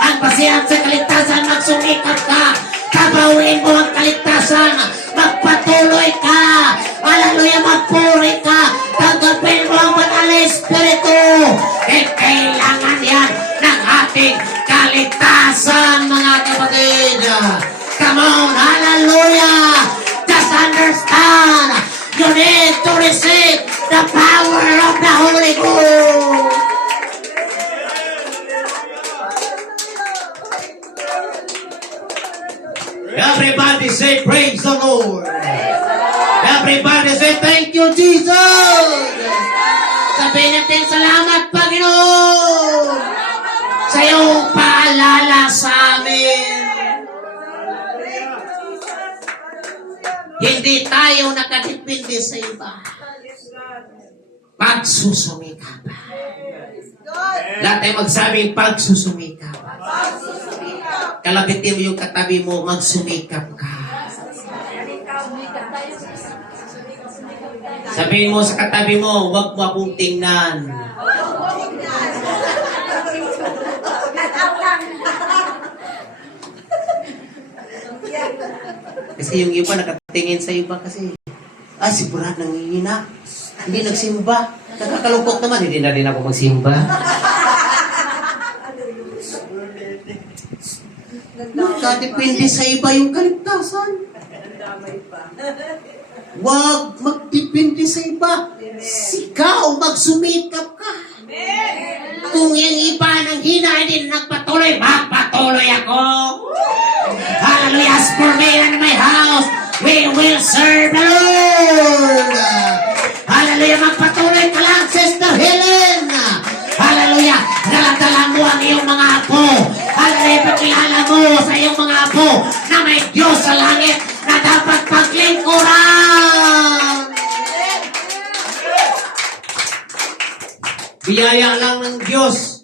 Ang basihan sa kaligtasan, magsumikap ka. Kabawin mo ang kaligtasan. Magpatuloy ka. Hallelujah. Magpuri ka. Tanggapin mo ang banal na Espiritu. Kailangan yan ng ating kaligtasan, mga kapatid. Come on, hallelujah. Just understand, you need to receive the power of the Holy Ghost. Everybody say, praise the Lord. Everybody say, thank you, Jesus. Sabihin natin, salamat, Panginoon, sa iyong paalala sa amin. Hindi tayo nakadepende sa iba. Pagsusumikap. Lahat tayo magsabing pagsusumikap. Kalabitin mo yung katabi mo, magsumikap ka. Sabihin mo sa katabi mo, huwag mo akong tingnan. Kasi yung iba nakatingin sa iba kasi, ay si Brad nangihina. Hindi nagsimba. Nakakalungkot naman, hindi na rin ako magsimba. Nakadepende sa iba yung kaligtasan. Huwag magdepende sa iba. Ikaw, magsumikap ka. Kung yung iba nang hina, hindi na nagpatuloy, magpatuloy ako. Hallelujah, as for me and my house, we will serve the Lord. Hallelujah, magpatuloy ka lang, Sister Helen. Hallelujah, dala-dala mo ang iyong mga apo. Hallelujah, pakilala mo sa iyong mga apo na may Diyos sa langit na dapat paglingkuran. Biyaya lang ng Diyos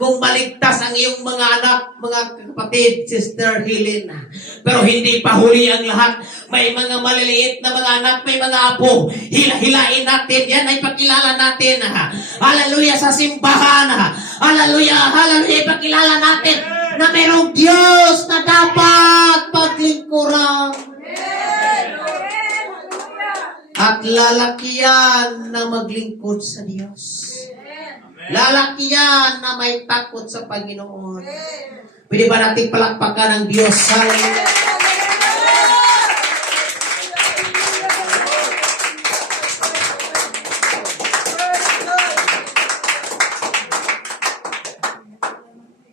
kung maligtas ang iyong mga anak, mga kapatid, Sister Helen. Pero hindi pa huli ang lahat. May mga maliliit na mga anak, may mga apo. Hilahilain natin. Yan ay pakilala natin. Hallelujah sa simbahan. Hallelujah, hallelujah. Pakilala natin na mayroong Diyos na dapat paglingkuran. At lalakiyan na maglingkod sa Diyos. Lalaki yan na may takot sa Panginoon. Pwede ba nating palakpakan ng Diyos? Hallelujah.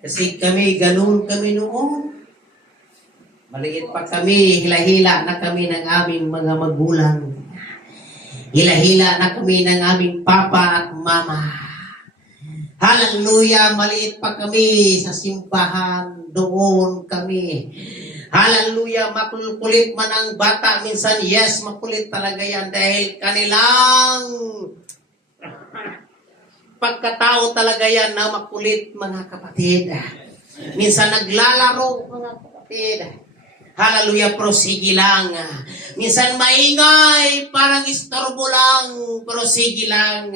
Kasi kami, ganun kami noon. Maliit pa kami, hila-hila na kami ng aming mga magulang. Hila-hila na kami ng aming papa at mama. Hallelujah, maliit pa kami sa simbahan, doon kami. Hallelujah, makulit man ang bata. Minsan, yes, makulit talaga yan dahil kanilang pagkatao talaga yan na makulit, mga kapatid. Minsan naglalaro, mga kapatid. Hallelujah, pero sige lang. Minsan maingay, parang istorbo lang, pero sige lang.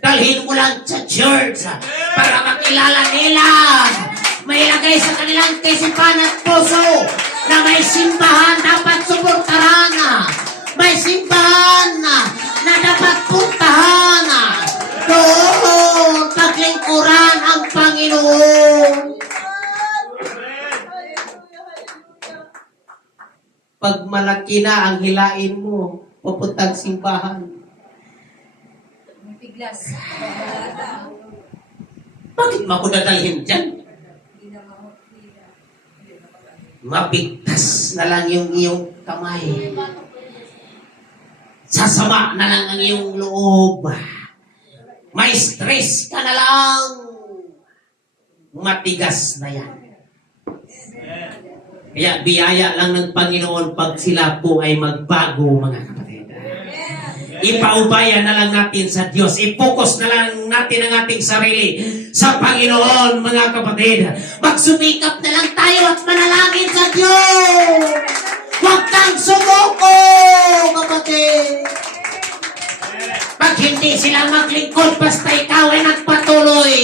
Dalhin mo lang sa church para makilala nila. May ilagay sa kanilang kaisipan at puso na may simbahan dapat suportahan. May simbahan na dapat puntahan. Doon paglingkuran ang Panginoon. Pag malaki na ang hilain mo, pupuntang simbahan. Biglas. Bakit mo ako dadalhin dyan? Mabigtas na lang yung iyong kamay. Sasama na lang ang iyong loob. May stress ka na lang. Matigas na yan. Kaya biyaya lang ng Panginoon pag sila po ay magbago, mga kapatid. Ipaubaya na lang natin sa Diyos. I-focus na lang natin ang ating sarili sa Panginoon, mga kapatid. Magsumikap na lang tayo at manalangin sa Diyos. Huwag kang sumuko, kapatid. Pag hindi sila maglingkod, basta ikaw ay nagpatuloy.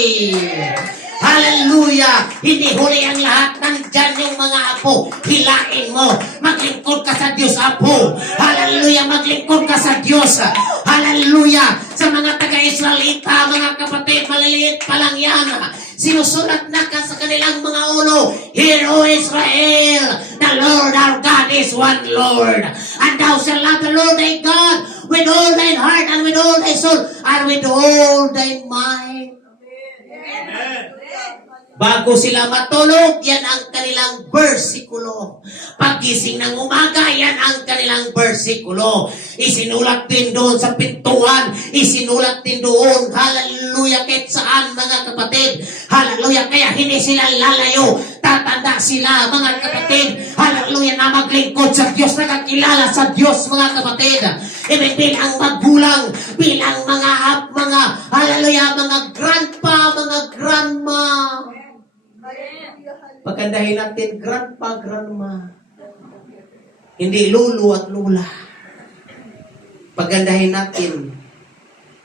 Hallelujah! Hindi huli ang lahat. Nandyan yung mga apo. Hilain mo. Maglingkod ka sa Diyos, apo. Hallelujah! Maglingkod ka sa Diyos. Hallelujah! Sa mga taga-Israelita, mga kapatid, maliliit pa lang yan. Sinusulat na ka sa kanilang mga ulo. Hear, O Israel, the Lord our God is one Lord. And thou shalt love the Lord thy God with all thine heart and with all thy soul and with all thy mind. Amen. Bago sila matulog, yan ang kanilang bersikulo. Pagising ng umaga, yan ang kanilang bersikulo. Isinulat din doon sa pintuan. Isinulat din doon. Hallelujah, kahit saan mga kapatid. Hallelujah, kaya hindi sila lalayo. Tatanda sila mga kapatid. Hallelujah, na maglingkod sa Diyos, nakakilala sa Diyos mga kapatid. Ibig bilang magulang, bilang mga hallelujah, mga grandpa, mga grandma. Pagandahin natin, grandpa, grandma. Hindi lulu at lula. Pagandahin natin.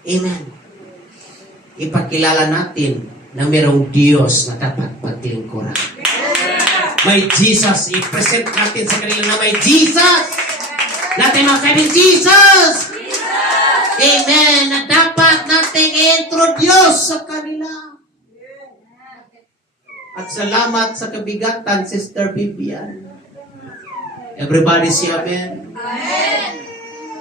Amen. Ipakilala natin na mayroong Diyos na dapat paglingkuran. May Jesus. I-present natin sa kanila na may Jesus. Natin makasabing Jesus. Amen. Na dapat natin i-introduce sa kanila. At salamat sa kabigatan, Sister Vivian. Everybody say amen. Amen.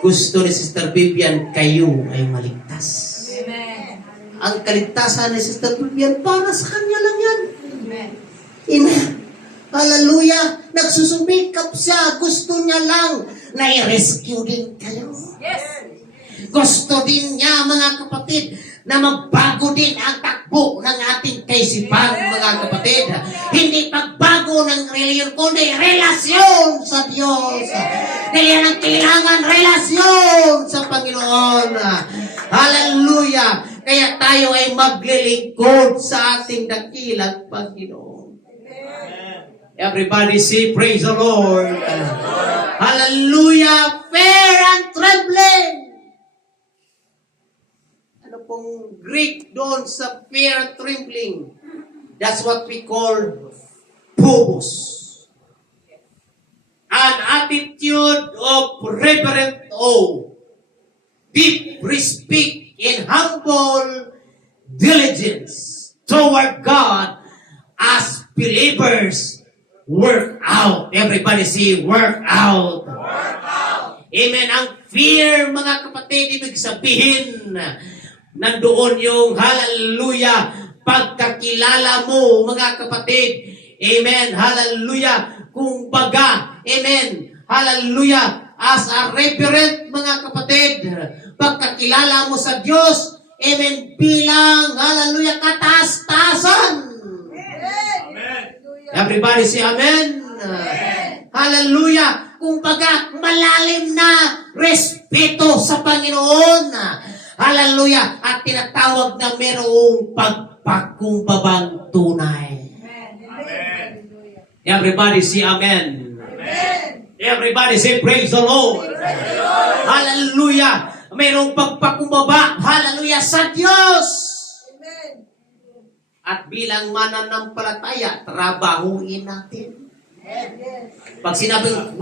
Gusto ni Sister Vivian, kayo ay maligtas. Amen. Ang kaligtasan ni Sister Vivian, para sa kanya lang yan. Amen. Amen. Hallelujah. Nagsusumikap siya. Gusto niya lang na i-rescue din kayo. Yes. Gusto din niya, mga kapatid, na magbago din ang takbo ng ating kaisipan, mga kapatid. Hindi pagbago ng reliyon, kundi relasyon sa Diyos. Kaya ang kailangan relasyon sa Panginoon. Hallelujah! Kaya tayo ay maglilingkod sa ating dakilang Panginoon. Everybody say, praise the Lord. Hallelujah! Fear and trembling. Ano pong Greek doon sa fear and trembling? That's what we call phobos. An attitude of reverent awe, deep respect, and humble diligence toward God as believers work out. Everybody say, work out. Work out. Amen. Ang fear, mga kapatid, ibig sabihin, nandoon yung hallelujah, pagkakilala mo, mga kapatid. Amen. Hallelujah. Kung baga, amen. Hallelujah. As a reverent, mga kapatid, pagkakilala mo sa Diyos, amen, bilang, hallelujah, kataas-taasan. Amen. Everybody say amen. Hallelujah. Kung baga, malalim na respeto sa Panginoon. Hallelujah. At tinatawag na mayroong pagpakumbabang tunay. Amen. Everybody say amen. Everybody say praise the Lord. Hallelujah. Mayroong pagpakumbaba. Hallelujah sa Diyos. At bilang mananampalataya, trabahuin natin. Pag sinabing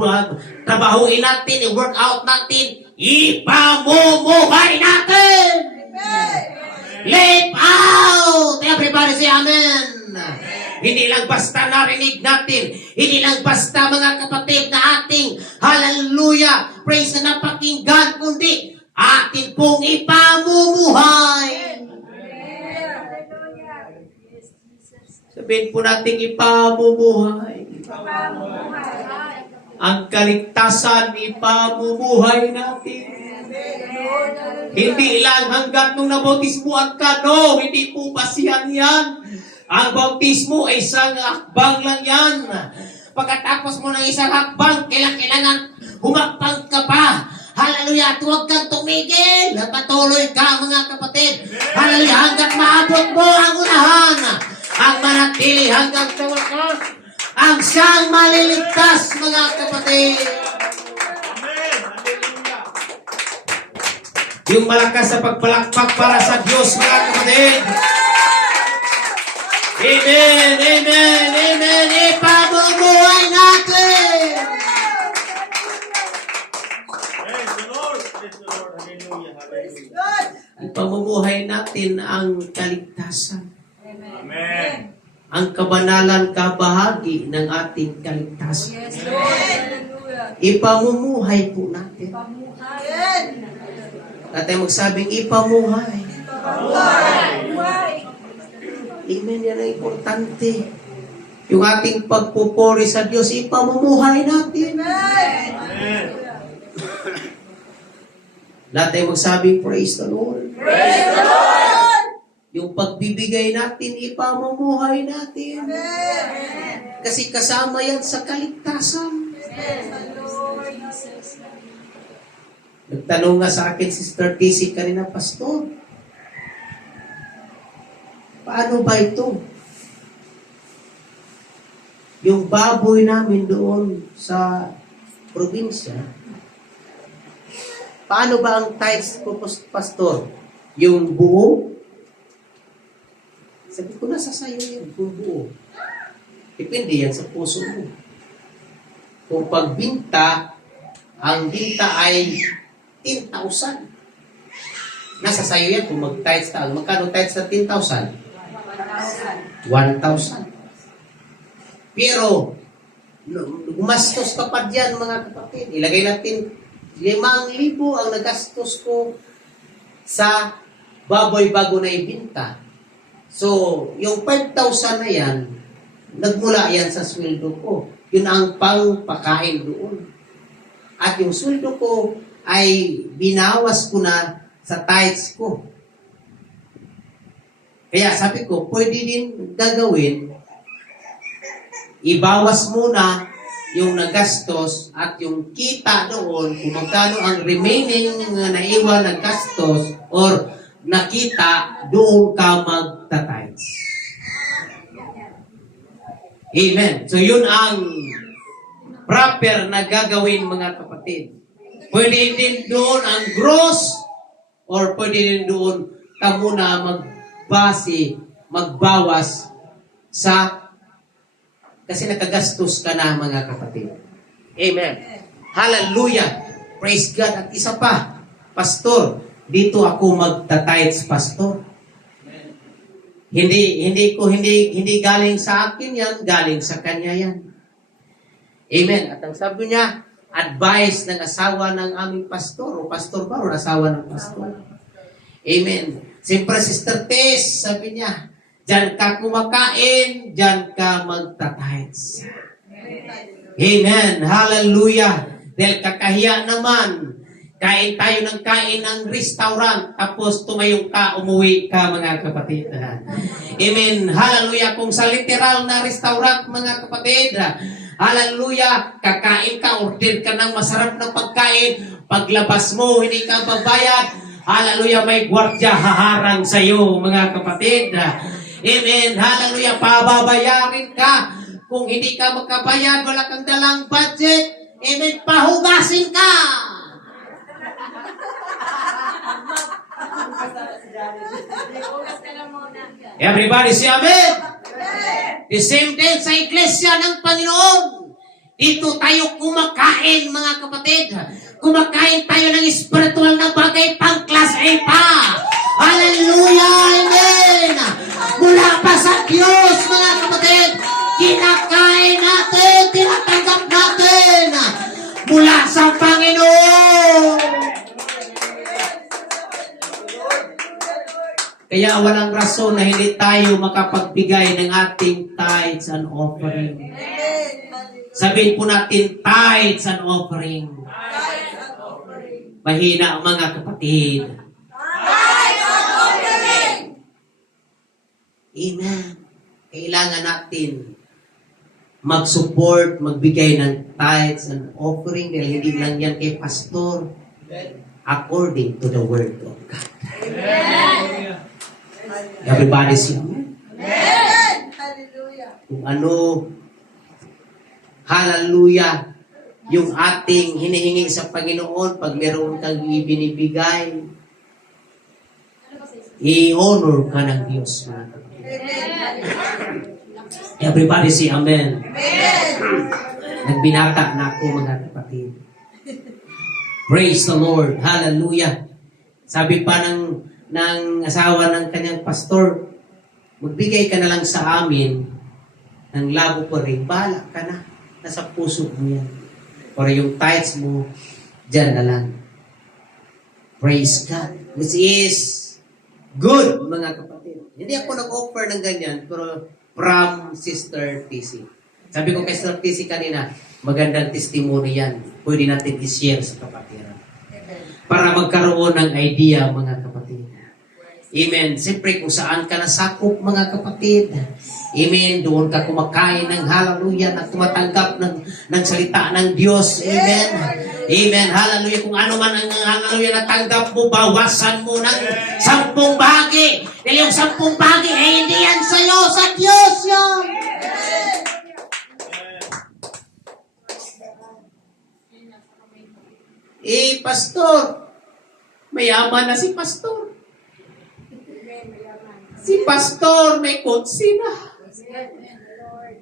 trabahuin natin, i-work out natin, ipamumuhay natin. Live out. Everybody say amen. Hindi lang basta narinig natin, hindi lang basta mga kapatid na ating hallelujah, praise na napakinggan, kundi atin pong ipamumuhay. Sabihin po natin ipamumuhay. Ang kaligtasan ipamumuhay natin. Hindi lang hanggat nung nabautismuan ka, no, hindi po basihan yan. Ang bautismo ay isang hakbang lang yan. Pagkatapos mo ng isang hakbang, kailangan humakbang ka pa. Hallelujah, at huwag kang tumigil. Patuloy ka, mga kapatid. Hallelujah, hanggat maabot mo ang unahan. Ang manatili hanggang sa wakas. Ang siyang maliligtas, mga kapatid. Amen. Hallelujah. Yung malakas sa pagpalakpak para sa Diyos, mga kapatid. Amen, amen, amen. Ipamumuhay natin. Praise the Lord. Praise the Lord. Hallelujah. Hallelujah. Ipamumuhay natin ang kaligtasan. Amen. Ang kabanalan kabahagi ng ating kaligtasan. Yes, Lord. Hallelujah. Ipamumuhay po natin. Pamuhay. At tayo magsabing ipamuhay. Pamuhay. Amen, yan ang importante. Yung ating pagpupuri sa Diyos, ipamumuhay natin. Amen. Lahat tayo magsabing, praise the Lord. Praise the Lord! Yung pagbibigay natin, ipamumuhay natin. Amen. Kasi kasama yan sa kaligtasan. Praise the Lord. Nagtanong nga sa akin, Sister TC kanina, Pastor, paano ba ito? Yung baboy namin doon sa probinsya, paano ba ang tithes ko, Pastor? Yung buo? Sabi ko, nasa sayo yun, yung buo. Depende yan sa puso mo. Kung pagbinta, ang binta ay 10,000. Nasa sayo yan kung mag-tithes ka. Magkano tithes na 10,000? 1,000. Pero, gumastos ka pa dyan, mga kapatid. Ilagay natin, 5,000 ang nagastos ko sa baboy bago na ibinta. So, yung 5,000 na yan, nagmula yan sa sweldo ko. Yun ang pangpakain doon. At yung sweldo ko ay binawas ko na sa tithes ko. Kaya sabi ko, pwede din gagawin, ibawas muna yung nagastos at yung kita doon, kung magkano ang remaining naiwan na gastos or nakita, doon ka magta-tithes. Amen. So yun ang proper na gagawin, mga kapatid. Pwede din doon ang gross or pwede din doon ka muna magbawas sa kasi nakagastos ka na, mga kapatid. Amen. Hallelujah. Praise God. At isa pa, Pastor, dito ako magta-tithes, Pastor. Hindi galing sa akin yan, galing sa kanya yan. Amen. At ang sabi niya, advice ng asawa ng aming pastor, o pastor ba, o asawa ng pastor. Amen. Siyempre, Sister Tess, sabi niya, diyan ka kumakain, diyan ka magta-tithes. Amen. Hallelujah. Dahil kakahiya naman, kain tayo ng kain ng restaurant, tapos tumayong ka, umuwi ka, mga kapatid. Amen. Hallelujah. Kung sa literal na restaurant, mga kapatid, hallelujah, kakain ka, order ka ng masarap na pagkain, paglabas mo, hindi ka babayad, hallelujah, may gwardya haharang sa iyo, mga kapatid. Amen. Hallelujah. Pababayarin ka. Kung hindi ka makabayad, wala kang dalang budget, amen, pahugasin ka. Everybody say amen. The same day sa iglesia ng Panginoon. Dito tayo kumakain, mga kapatid. Kumakain tayo ng spiritual na bagay, pang class A pa. Hallelujah. Amen. Mula pa sa Diyos, mga kapatid. Kinakain natin, tinatanggap natin. Mula sa Panginoon. Kaya walang rason na hindi tayo makapagbigay ng ating tithes and offering. Sabihin po natin, tithes and offering. Mahina, mga kapatid. Amen. Kailangan natin mag-support, magbigay ng tithes and offering dahil hindi lang yan kay pastor. According to the word of God. Amen. Everybody say amen. Amen. Hallelujah. Kung ano, hallelujah, yung ating hinihingi sa Panginoon, pag meron kang ibinibigay, i-honor ka ng Diyos. Everybody say amen. Amen. Nagbinata na ako, mga kapatid. Praise the Lord. Hallelujah. Sabi pa ng asawa ng kanyang pastor, magbigay ka na lang sa amin ng labo ko rin. Bahala ka na. Nasa puso mo yan. Para yung tithes mo, dyan na lang. Praise God. Which is good, mga kapatid. Hindi ako nag-offer ng ganyan, pero from Sister TC. Sabi ko kay Sister TC kanina, magandang testimony yan. Pwede natin i-share sa kapatiran. Para magkaroon ng idea, mga kapatid. Amen. Siyempre, kung saan ka nasakop, mga kapatid. Amen. Doon ka kumakain ng hallelujah at tumatanggap ng salita ng Diyos. Amen. Amen. Hallelujah. Kung ano man ang hallelujah na tanggap mo, bawasan mo ng 10 bahagi. Dahil yung 10 bahagi, hindi yan sa'yo, sa Diyos yan. Pastor, mayaman na si Pastor. Si Pastor may kotse na.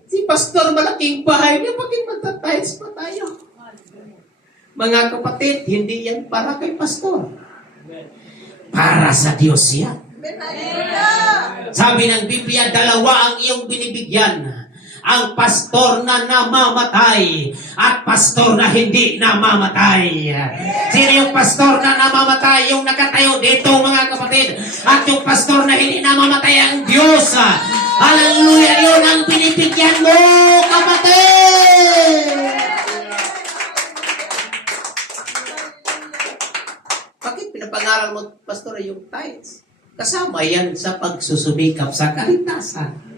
Si Pastor malaking bahay niya, bakit magtatiles pa tayo? Mga kapatid, hindi yan para kay Pastor. Para sa Diyos yan. Sabi ng Biblia, 2 ang iyong binibigyan. Ang pastor na namamatay at pastor na hindi namamatay. Sino yung pastor na namamatay? Yung nakatayo dito, mga kapatid. At yung pastor na hindi namamatay ang Diyos. Hallelujah! Yun ang binibigyan mo, kapatid! Bakit pinapangaral mo, pastor, yung tithes? Kasama yan sa pagsusumikap sa kaligtasan.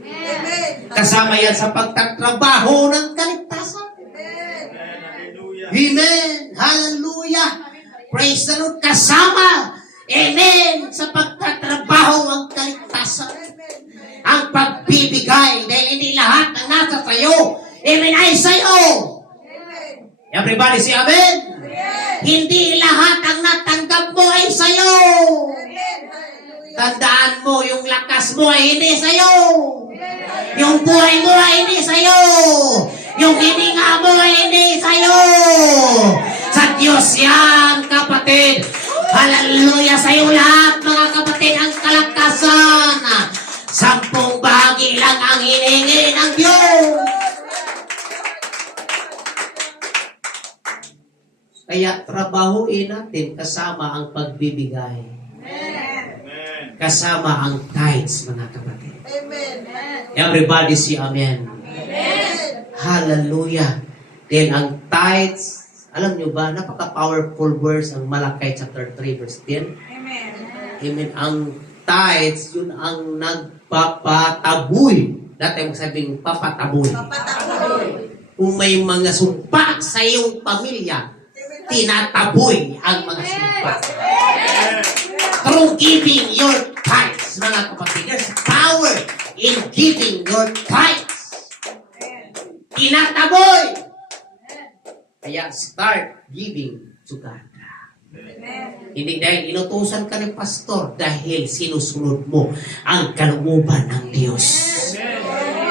Kasama yan sa pagtatrabaho ng kaligtasan. Amen. Hallelujah. Praise the Lord. Kasama. Amen. Sa pagtatrabaho ang kaligtasan. Ang pagbibigay. Dahil hindi lahat ang nasa sayo. Amen. Ay sayo. Everybody say amen. Hindi lahat ang natanggap mo ay sayo. Tandaan mo, yung lakas mo ay hindi sa'yo. Yung buhay mo ay hindi sa'yo. Yung hininga mo ay hindi sa'yo. Sa Diyos yan, kapatid. Hallelujah sa'yo lahat, mga kapatid, ang kalakasan. 10 bahagi lang ang hiningi ng Diyos. Kaya trabahuin natin kasama ang pagbibigay. Kasama ang tithes, mga kapatid. Amen. Everybody say amen. Amen. Hallelujah. Then ang tithes, alam nyo ba, napaka-powerful verse ang Malakay chapter 3 verse 10. Amen. Amen. Ang tithes, yun ang nagpapataboy. Dati ang sabing papataboy. Kung may mga sumpa sa iyong pamilya, tinataboy ang mga sumpa. Through giving your tithes, mga kapatid. There's power in giving your tithes. Tinataboy. Kaya start giving to God. Hindi dahil inutusan ka ng pastor, dahil sinusunod mo ang kalooban ng Diyos.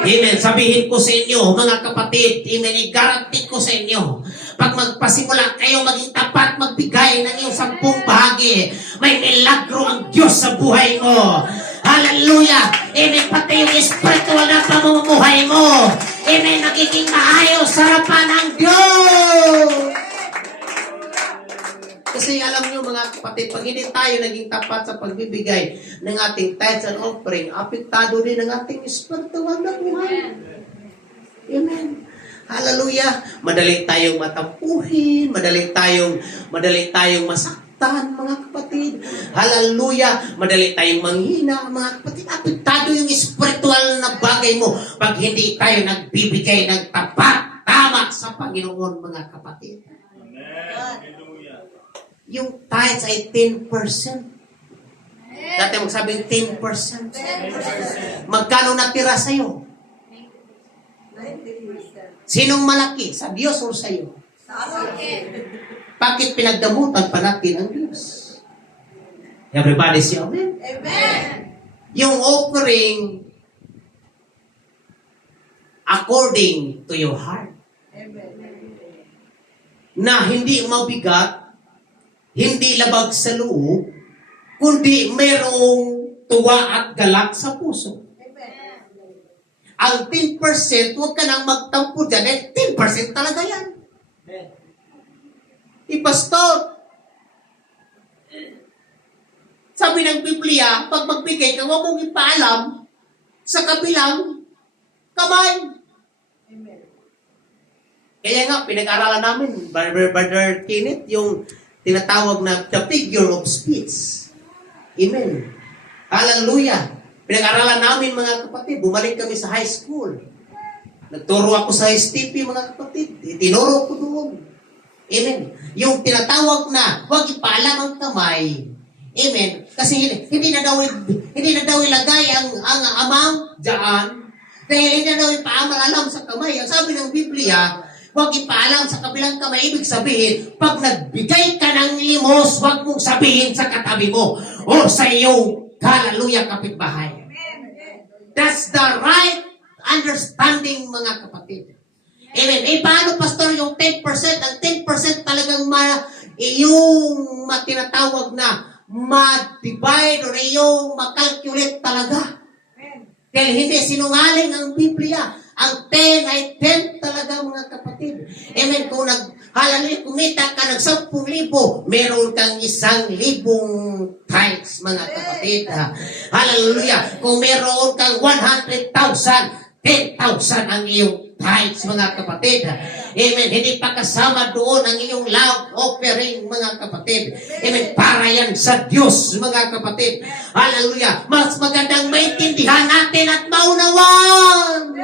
Amen. Sabihin ko sa inyo, mga kapatid, amen, i-guarantee ko sa inyo, pag magpasimula kayo maging tapat, magbigay ng iyong 10 bahagi, may milagro ang Diyos sa buhay mo. Hallelujah! Amen. Pati yung spiritual na pamumuhay mo. Amen. Nagiging maayos sa harapan ng Diyos. Kasi alam nyo, mga kapatid, pag hindi tayo naging tapat sa pagbibigay ng ating tithes and offering, apektado din ang ating spiritual na buhay. Amen. Hallelujah. Madali tayong matampuhin, madali tayong masaktan, mga kapatid. Hallelujah. Madali tayong manghina, mga kapatid. Apektado yung spiritual na bagay mo pag hindi tayo nagbibigay ng tapat, tama sa Panginoon, mga kapatid. Yung tithes ay 10%. Dati magsabing 10%. Magkano natira sa'yo? Sinong malaki? Sa Diyos o sa'yo? Bakit pinagdamutan pa natin ang Diyos? Everybody say amen? Amen. Yung offering according to your heart. Na hindi mabigat, hindi labag sa loob, kundi mayroong tuwa at galak sa puso. Ang 10%, huwag ka nang magtampo dyan. 10% talaga yan. Pastor, Sabi ng Biblia, pag magbigay ka, huwag mong ipaalam sa kabilang kamay. Kaya nga, pinag-aralan namin, Brother Kenneth, yung tinatawag na the figure of speech. Amen. Hallelujah. Pinag-aralan namin, mga kapatid. Bumalik kami sa high school. Nagturo ako sa STP, mga kapatid. Tinuro ko doon. Amen. Yung tinatawag na, huwag ipaalam ang kamay. Amen. Kasi hindi na daw ilagay ang amount dyan. Dahil hindi na daw ipaalam sa kamay. Ang sabi ng Biblia, huwag ipaalam sa kabilang kamay. Ibig sabihin, pag nagbigay ka ng limos, huwag mong sabihin sa katabi mo o sa iyong hallelujah kapitbahay. That's the right understanding, mga kapatid. Amen. Eh, paano, Pastor, yung 10%? Ang 10% talagang yung tinatawag na ma-divide or yung ma-calculate talaga. Dahil hindi sinungaling ang Biblia. Ang 10 ay 10 talaga, mga kapatid. Amen. Kung kumita ka ng 10,000, meron kang 1,000 tithes, mga kapatid. Hallelujah. Kung meron kang 100,000, 10,000 ang iyong tithes, mga kapatid. Amen. Hindi pa kasama doon ang iyong love offering, mga kapatid. Amen. Para yan sa Diyos, mga kapatid. Hallelujah. Mas magandang maintindihan natin at maunawan.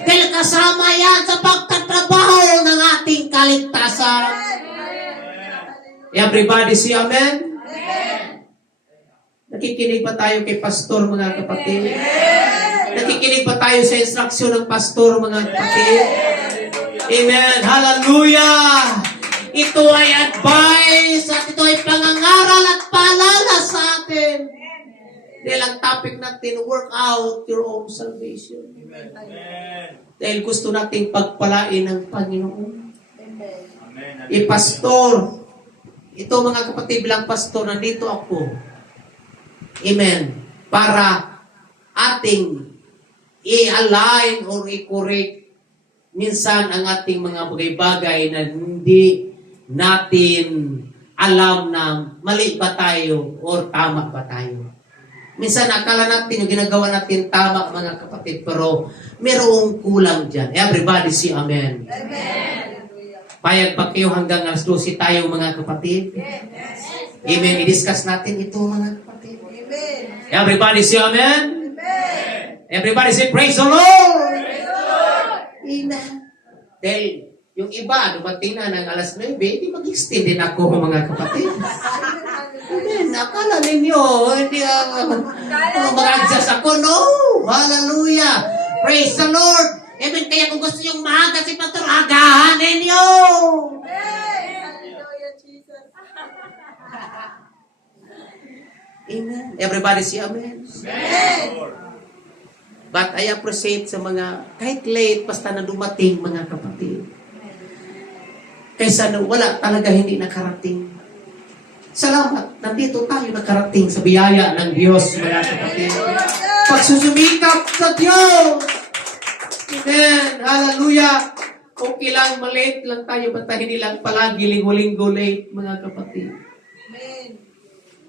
Dahil kasama yan sa pagtatrabaho ng ating kaligtasan. Everybody say amen? Nakikinig ba tayo kay pastor, mga kapatid? Nakikinig ba tayo sa instruksyon ng pastor, mga kapatid? Amen. Hallelujah. Ito ay advice at ito ay pangangaral at paalala sa atin. Dahil ang topic natin, work out your own salvation. Dahil gusto nating pagpalain ng Panginoon. Pastor, ito mga kapatid, bilang pastor, nandito ako. Amen. Para ating i-align or i-correct minsan ang ating mga bagay-bagay na hindi natin alam na mali ba tayo or tama ba tayo. Minsan akala natin yung ginagawa natin tama, mga kapatid, pero merong kulang dyan. Everybody say amen. Amen. Payag pa kayo hanggang alas 12 tayo, mga kapatid. Amen. I-discuss natin ito, mga kapatid. Amen. Everybody say amen. Amen. Everybody say praise the Lord. Praise the Lord. Amen. Dahil yung iba, dumating na ng alas 9, hindi mag-extend din ako, mga kapatid. Amen. Akala ninyo, hindi mag-adjust ako. No. Hallelujah. Praise the Lord. Amen. Kaya kung gusto yung maaga si Pastor, agahan ninyo. Hallelujah, Jesus. Amen. Everybody say amen. Amen. But I appreciate sa mga, kahit late, basta na dumating, mga kapatid. Kaysa wala talaga hindi nakarating. Salamat, nandito tayo nakarating sa biyaya ng Diyos, mga kapatid. Pagsusumikap sa Diyos. Amen. Hallelujah. Okay lang, malate lang tayo, basta hindi lang palagi linggo-linggo late, mga kapatid. Amen.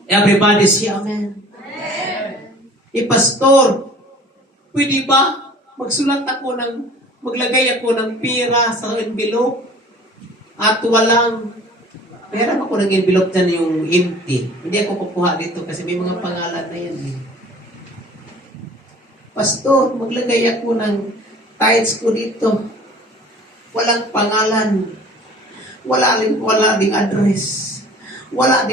Everybody say amen. Amen. Pastor, pwede ba magsulat ako maglagay ako ng pira sa envelope at walang meron ako ng envelope dyan yung empty. Hindi ako kukuha dito kasi may mga pangalan na yan. Pastor, maglagay ako ng tithes ko dito. Walang pangalan. Wala ding address. Walang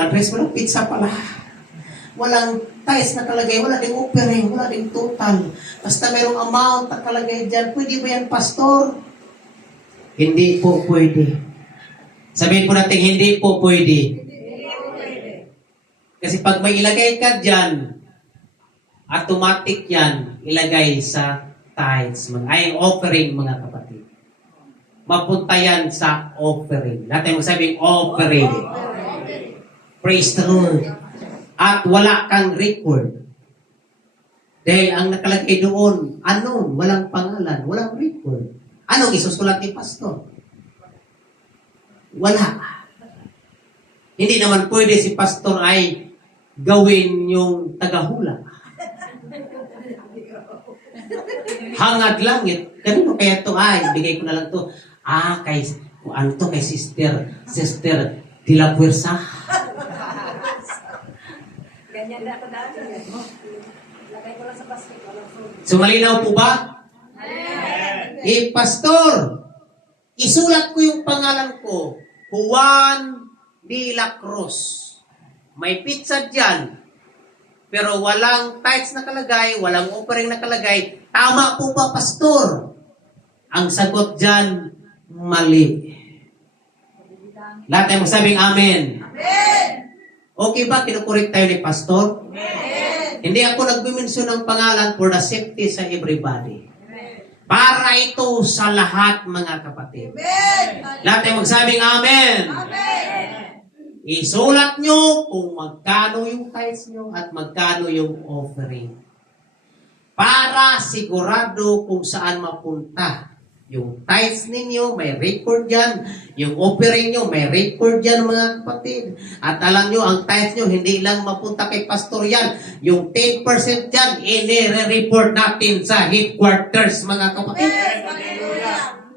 address, walang pizza pala. Walang tithes nakalagay, wala ding offering, wala ding total. Basta merong amount nakalagay dyan. Pwede ba yan, Pastor? Hindi po pwede. Sabihin po natin, hindi po pwede. Kasi pag may ilagay ka dyan, automatic yan ilagay sa tithes. Ay, offering, mga kapatid. Mapunta yan sa offering. Natin magsabing offering. Praise the Lord. At wala kang record. Dahil ang nakalagay doon, walang pangalan, walang record. Anong isusulat ni Pastor? Wala. Hindi naman pwede si pastor ay gawin yung tagahula. Hangad langit. Kanino kaya to? Bigay ko na lang to. Kay Sister de la Puersa. Ganyan na ako dati. Lagay ko lang sa basket. So malinaw po ba? Pastor, isulat ko yung pangalan ko. Juan de la Cruz. May pizza dyan. Pero walang tithes nakalagay, walang offering nakalagay. Tama po ba, pastor? Ang sagot dyan, mali. Lahat tayo magsabing amen. Amen! Okay ba? Kinukurik tayo ni pastor? Amen! Hindi ako nagbimension ng pangalan for the safety sa everybody. Para ito sa lahat, mga kapatid. Amen! Lahat tayo magsabing amen. Amen! Isulat nyo kung magkano yung tithes nyo at magkano yung offering. Para sigurado kung saan mapunta. Yung tithes ninyo, may record yan. Yung offering nyo, may record yan, mga kapatid. At alam nyo, ang tithes nyo, hindi lang mapunta kay pastor yan. Yung 10% yan, inire-report natin sa headquarters, mga kapatid.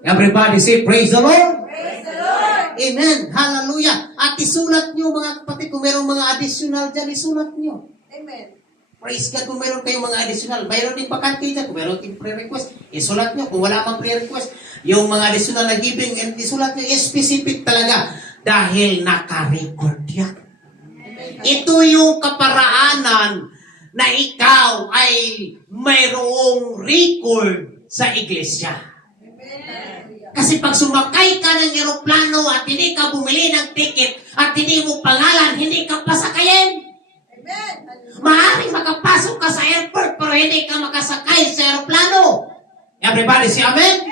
Everybody say, praise the Lord. Praise the Lord! Amen. Hallelujah. At isulat nyo, mga kapatid, kung mayroong mga additional dyan, isulat nyo. Amen! Praise God kung mayroon kayong mga additional. Mayroon din bakante dyan. Kung mayroon kayong pre-request, isulat nyo. Kung wala pang pre-request, yung mga additional na giving, isulat nyo, specific talaga. Dahil naka-record yan. Ito yung kaparaanan na ikaw ay mayroong record sa iglesia. Kasi pag sumakay ka ng eroplano at hindi ka bumili ng ticket at hindi mo pangalan, hindi ka pasakayin. Amen! Maaaring makapasok ka sa airport pero hindi ka makasakay sa aeroplano. Everybody say amen?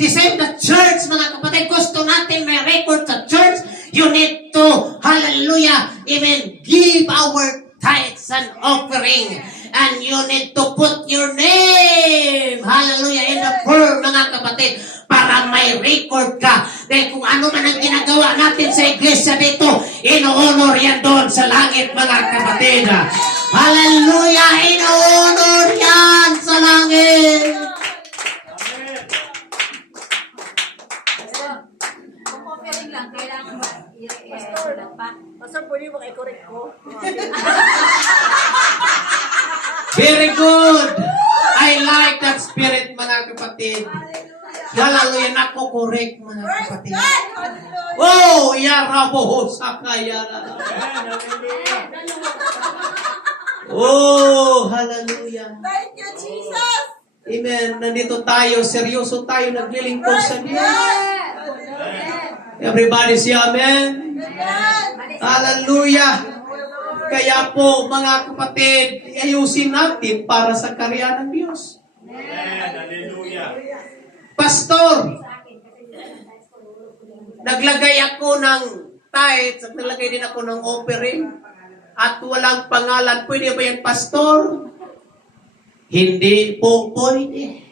The same the church, mga kapatid. Gusto natin may record sa church. You need to, hallelujah, even give our tithes and offering. And you need to put your name, hallelujah, in the form, mga kapatid, para may record ka. Dahil kung ano man ang ginagawa natin sa iglesia dito, ino-honor yan doon sa langit, mga kapatid. Hallelujah! Ino-honor yan sa langit! Kung offering lang, kailangan ba i-sulat pa? Pastor, pwede mo i-correct ko? Very good! I like that spirit, mga kapatid. Hallelujah! Nako, correct, mga kapatid. Oh, yarabo, sakaya. Oh, hallelujah. Thank you, Jesus! Amen. Nandito tayo, seryoso tayo, naglilingkod sa Diyos. Everybody say amen. Hallelujah. Kaya po, mga kapatid, ayusin natin para sa karya ng Diyos. Amen. Hallelujah. Pastor, naglagay ako ng tithes at naglagay din ako ng offering at walang pangalan. Pwede ba yan, pastor? Hindi po pwede.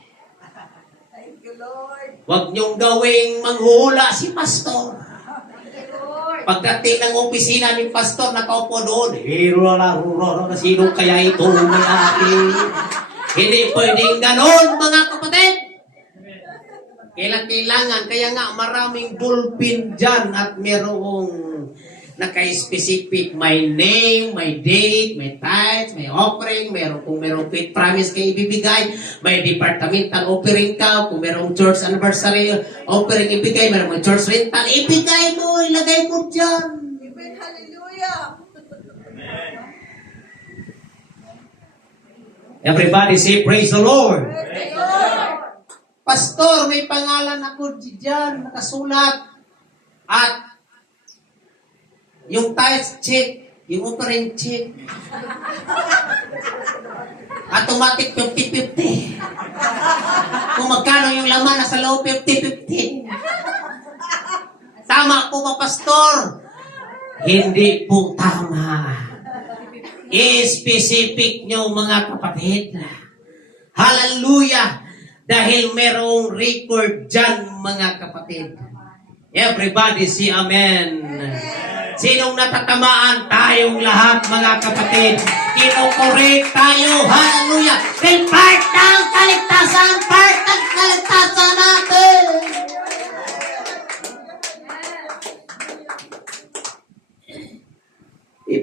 Thank you, Lord. Huwag niyong gawing manghula si pastor. Pagdating ng opisina ni pastor, nakaupo doon, sino kaya ito may akin? Hindi pwedeng ganon, mga kapatid. Kailangan, kaya nga maraming bullpen dyan at merong naka-specific, may name, may date, may tithes, may offering, kung merong faith promise kayo ibibigay, may departmental offering ka, kung merong church anniversary offering ibigay, merong church rental, ibigay mo, ilagay mo dyan. Amen. Hallelujah. Everybody say, praise the Lord. Praise the Lord. Pastor, may pangalan ako dyan, nakasulat. At yung tithes check, yung offering check. Automatic 50-50. Kung magkano yung laman nasa loob, 50-50. Tama po ba, pastor? Hindi po tama. I-specific nyo, mga kapatid. Hallelujah! Dahil merong record dyan, mga kapatid. Everybody say amen. Sinong natatamaan? Tayong lahat, mga kapatid. Kinokorek tayo. Hallelujah. Kay part ng kaligtasan natin.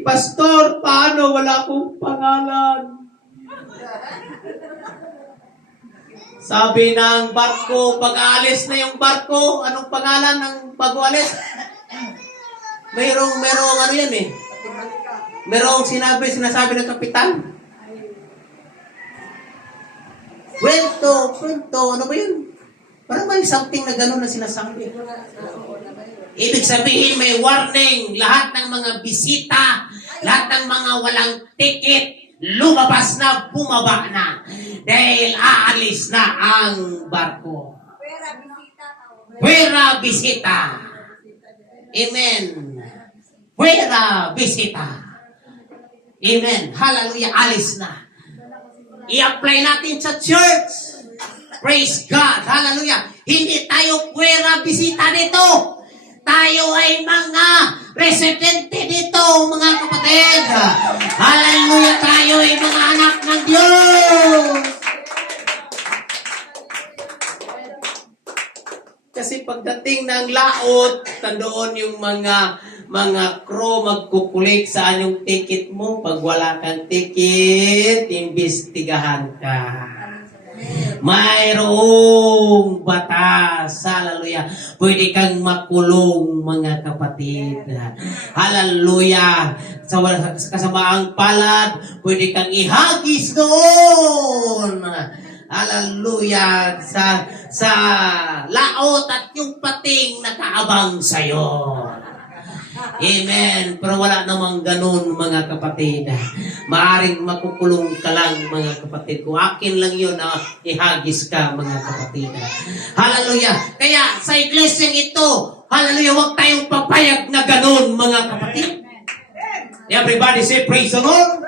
Pastor, paano? Wala akong pangalan. Sabi ng barko, pag aalis na yung barko, anong pangalan ng bago alis? Mayroong ano yan eh. Mayroong sinasabi ng kapitan. Kwento, ano ba yun? Parang may something na gano'n na sinasabi. Ibig sabihin may warning, lahat ng mga bisita, lahat ng mga walang ticket, lumabas na, bumaba na. Dahil aalis na ang barko. Fuera bisita. Amen. Fuera bisita. Amen. Hallelujah. Alis na. I-apply natin sa church. Praise God. Hallelujah. Hindi tayo fuera bisita dito. Tayo ay mga residente dito, mga kapatid. Hallelujah. Tayo ay mga anak ng Diyos. Kasi pagdating ng laot, nandoon yung mga crew magkukulik saan yung ticket mo. Pag wala kang ticket, imbestigahan ka. Mayroong batas. Hallelujah. Pwede kang makulong, mga kapatid. Hallelujah. Sa kasamaang palad, pwede kang ihagis doon. Hallelujah. Sa laot at yung pating nakaabang sa'yo. Amen. Pero wala namang ganun, mga kapatid. Maaring makukulong ka lang, mga kapatid. Kung akin lang yun, ihagis ka, mga kapatid. Hallelujah. Kaya sa iglesia ito, hallelujah, huwag tayong papayag na ganun, mga kapatid. Everybody say, praise the Lord.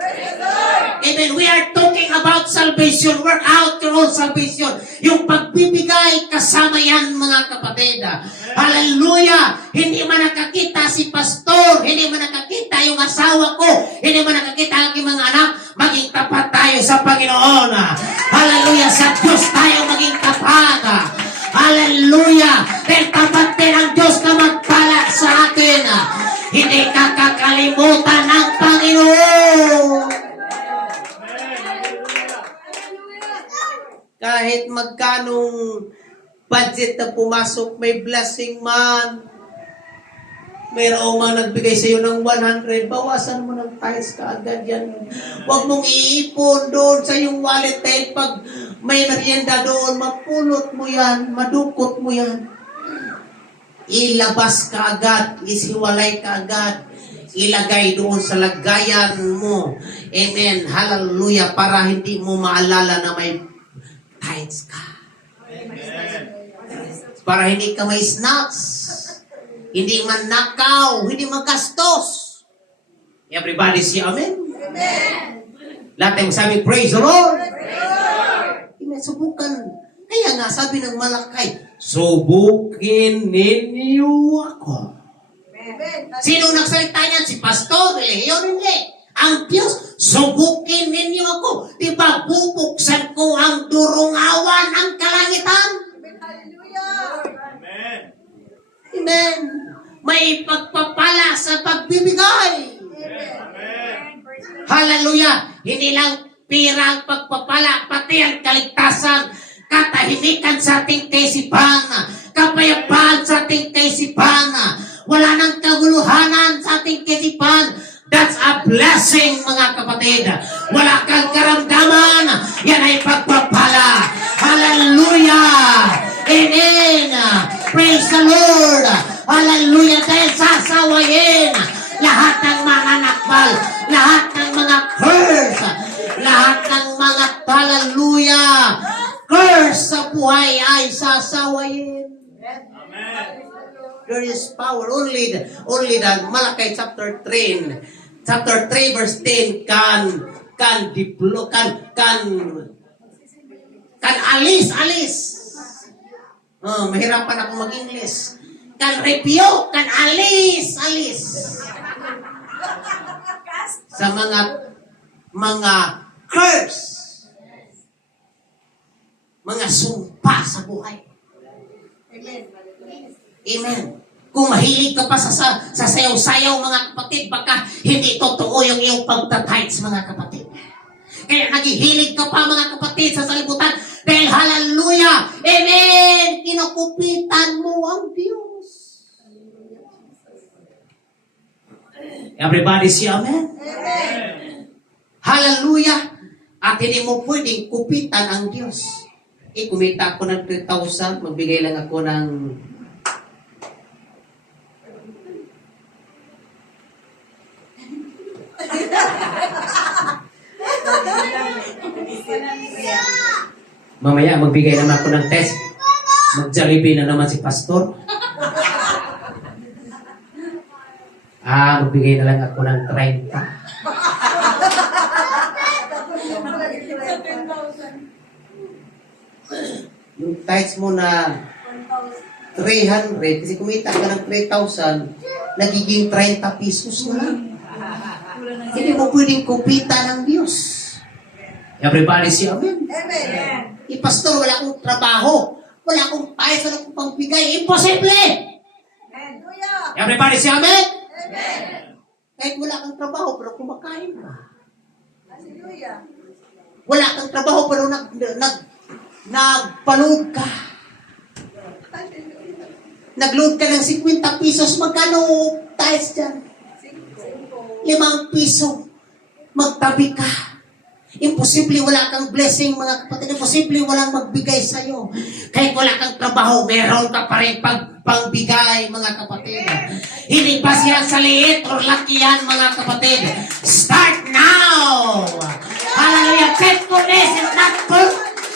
Amen. We are talking about salvation. Work out your own salvation. Yung pagbibigay, kasama yan, mga kapatid. Hallelujah. Hindi man nakakita si pastor, hindi man nakakita yung asawa ko, hindi man nakakita ang aking mga anak, maging tapat tayo sa Panginoon. Hallelujah. Sa Diyos tayo maging tapat. Hallelujah. Dahil tapat din ang Diyos na magpala sa atin. Hindi ka kakalimutan ng Panginoon. Kahit magkanong budget na pumasok, may blessing man. Mayroong mga nagbigay sa iyo ng 100, bawasan mo ng tithes kaagad yan. Huwag mong iipon doon sa iyong wallet dahil pag may merienda doon, mapulot mo yan, madukot mo yan. Ilabas ka agad, isiwalay ka agad, ilagay doon sa lagayan mo. Amen. Hallelujah. Para hindi mo maalala na may tithes ka. Amen. Para hindi ka may snacks. Hindi man nakaw, hindi magastos. Everybody say amen? Amen. Lahat tayo sabi, praise the Lord. Amen. Subukan. Kaya nga, sabi ng Malakay, subukin ninyo ako. Amen. Sinong nagsalita niyan? Si Pastor, Leon, hindi. Ang Diyos, subukin ninyo ako. Di ba, bubuksan ko ang durungawan ng kalangitan? Hallelujah. Amen. Amen. May pagpapala sa pagbibigay. Amen. Hallelujah. Hindi lang pirang pagpapala, pati ang kaligtasan, katahimikan sa ating kaisipan, kapayapaan sa ating kaisipan, wala nang kaguluhanan sa ating kaisipan. That's a blessing, mga kapatid. Wala kang karamdaman, yan ay pagpapala. Hallelujah. Amen. Praise the Lord. Hallelujah. Dahil sasawayin lahat ng mga nakbal, lahat ng mga curse, lahat ng mga hallelujah, curse sa buhay ay sasawayin. Amen. There is power. Only the Malakay chapter 3 verse 10 can alis. Mahirapan ako mag-English. Can rebuke, can alis. sa mga curse, mga sumpa sa buhay. Amen. Kung mahilig ka pa sa sayaw-sayaw, mga kapatid, baka hindi totoo yung iyong pagtatights, mga kapatid. Kaya naghihilig ka pa, mga kapatid, sa salibutan dahil hallelujah, amen, kinukupitan mo ang Diyos. Everybody say amen? Amen. Hallelujah. At hindi mo pwedeng kupitan ang Diyos. Kumita ako ng 3,000, magbigay lang ako ng mamaya magbigay naman ako ng test. Mag-Jollibee na naman si pastor. Magbigay na lang ako ng 30. Yung tithes mo na 300, kasi kumita ka ng 3,000, nagiging 30 pesos na lang. Hindi mo pwedeng kupita ng Diyos. Everybody say amen. Amen. Pastor, wala akong trabaho. Wala akong tithes, wala akong pangbigay. Imposible! Hallelujah. Everybody say amen. Amen. Kahit wala kang trabaho, pero kumakain ka. Hallelujah. Wala kang trabaho, pero nagpaload ka. Nagload ka ng 50 pesos. Magkano tithes dyan? 5 piso. Magtabi ka. Imposible wala kang blessing, mga kapatid. Imposible walang magbigay sa'yo. Kahit wala kang trabaho, meron ka pa rin pangbigay, mga kapatid. Hindi ba siya sa liit o laki yan, mga kapatid? Start now! Hallelujah! Faithfulness is not for,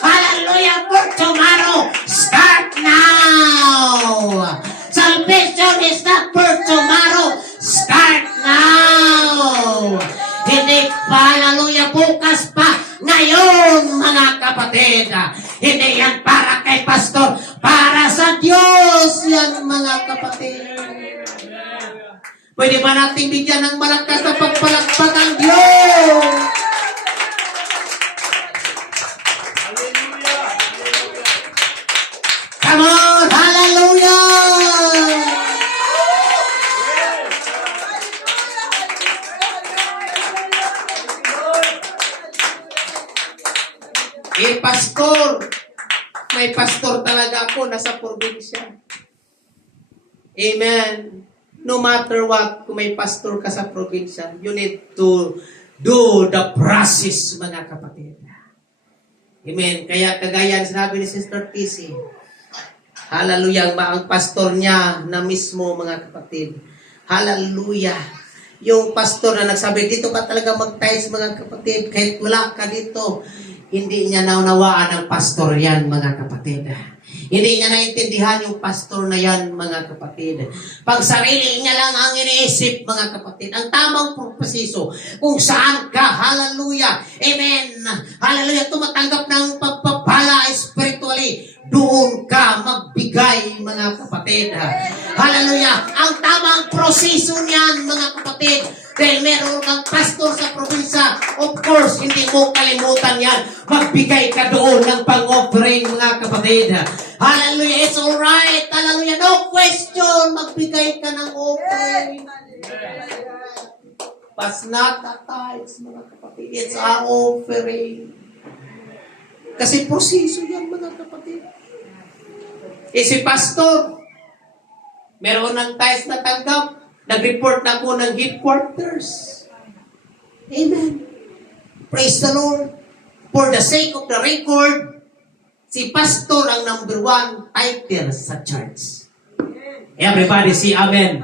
hallelujah, for tomorrow. Start now! Salvation is not for tomorrow. Start now! Hindi pa, hallelujah, bukas pa, ngayon, mga kapatid. Hindi yan para kay pastor, para sa Diyos yan, mga kapatid. Pwede ba natin bigyan ng malakas na pagpalakpak ang Diyos? Hallelujah. Come on, hallelujah! Pastor, may pastor talaga ako, nasa probinsya. Amen. No matter what, kung may pastor ka sa probinsya, you need to do the process, mga kapatid. Amen. Kaya kagaya sinabi ni Sister TC, hallelujah, ang pastor niya na mismo, mga kapatid. Hallelujah. Yung pastor na nagsabi, dito ka talaga mag-tithes, mga kapatid, kahit wala ka dito. Hindi niya naunawaan ang pastor yan, mga kapatid. Hindi niya naintindihan yung pastor na yan, mga kapatid. Pag sarili niya lang ang iniisip, mga kapatid. Ang tamang proseso, kung saan ka, hallelujah, amen, hallelujah, tumatanggap ng pagpapala spiritually, doon ka magbigay, mga kapatid. Hallelujah. Ang tamang proseso niyan, mga kapatid, dahil meron kang pastor sa probinsya, of course, hindi mo kalimutan yan. Magbigay ka doon ng pang-offering, mga kapatid. Hallelujah. It's alright. Hallelujah. No question. Magbigay ka ng offering. But not the tithes, mga kapatid. It's our offering. Kasi proseso yan, mga kapatid. Si pastor, meron ng tithes na tanggap. Nag-report na ako ng headquarters. Amen. Praise the Lord. For the sake of the record, si pastor ang number 1 tither sa church. Everybody say amen.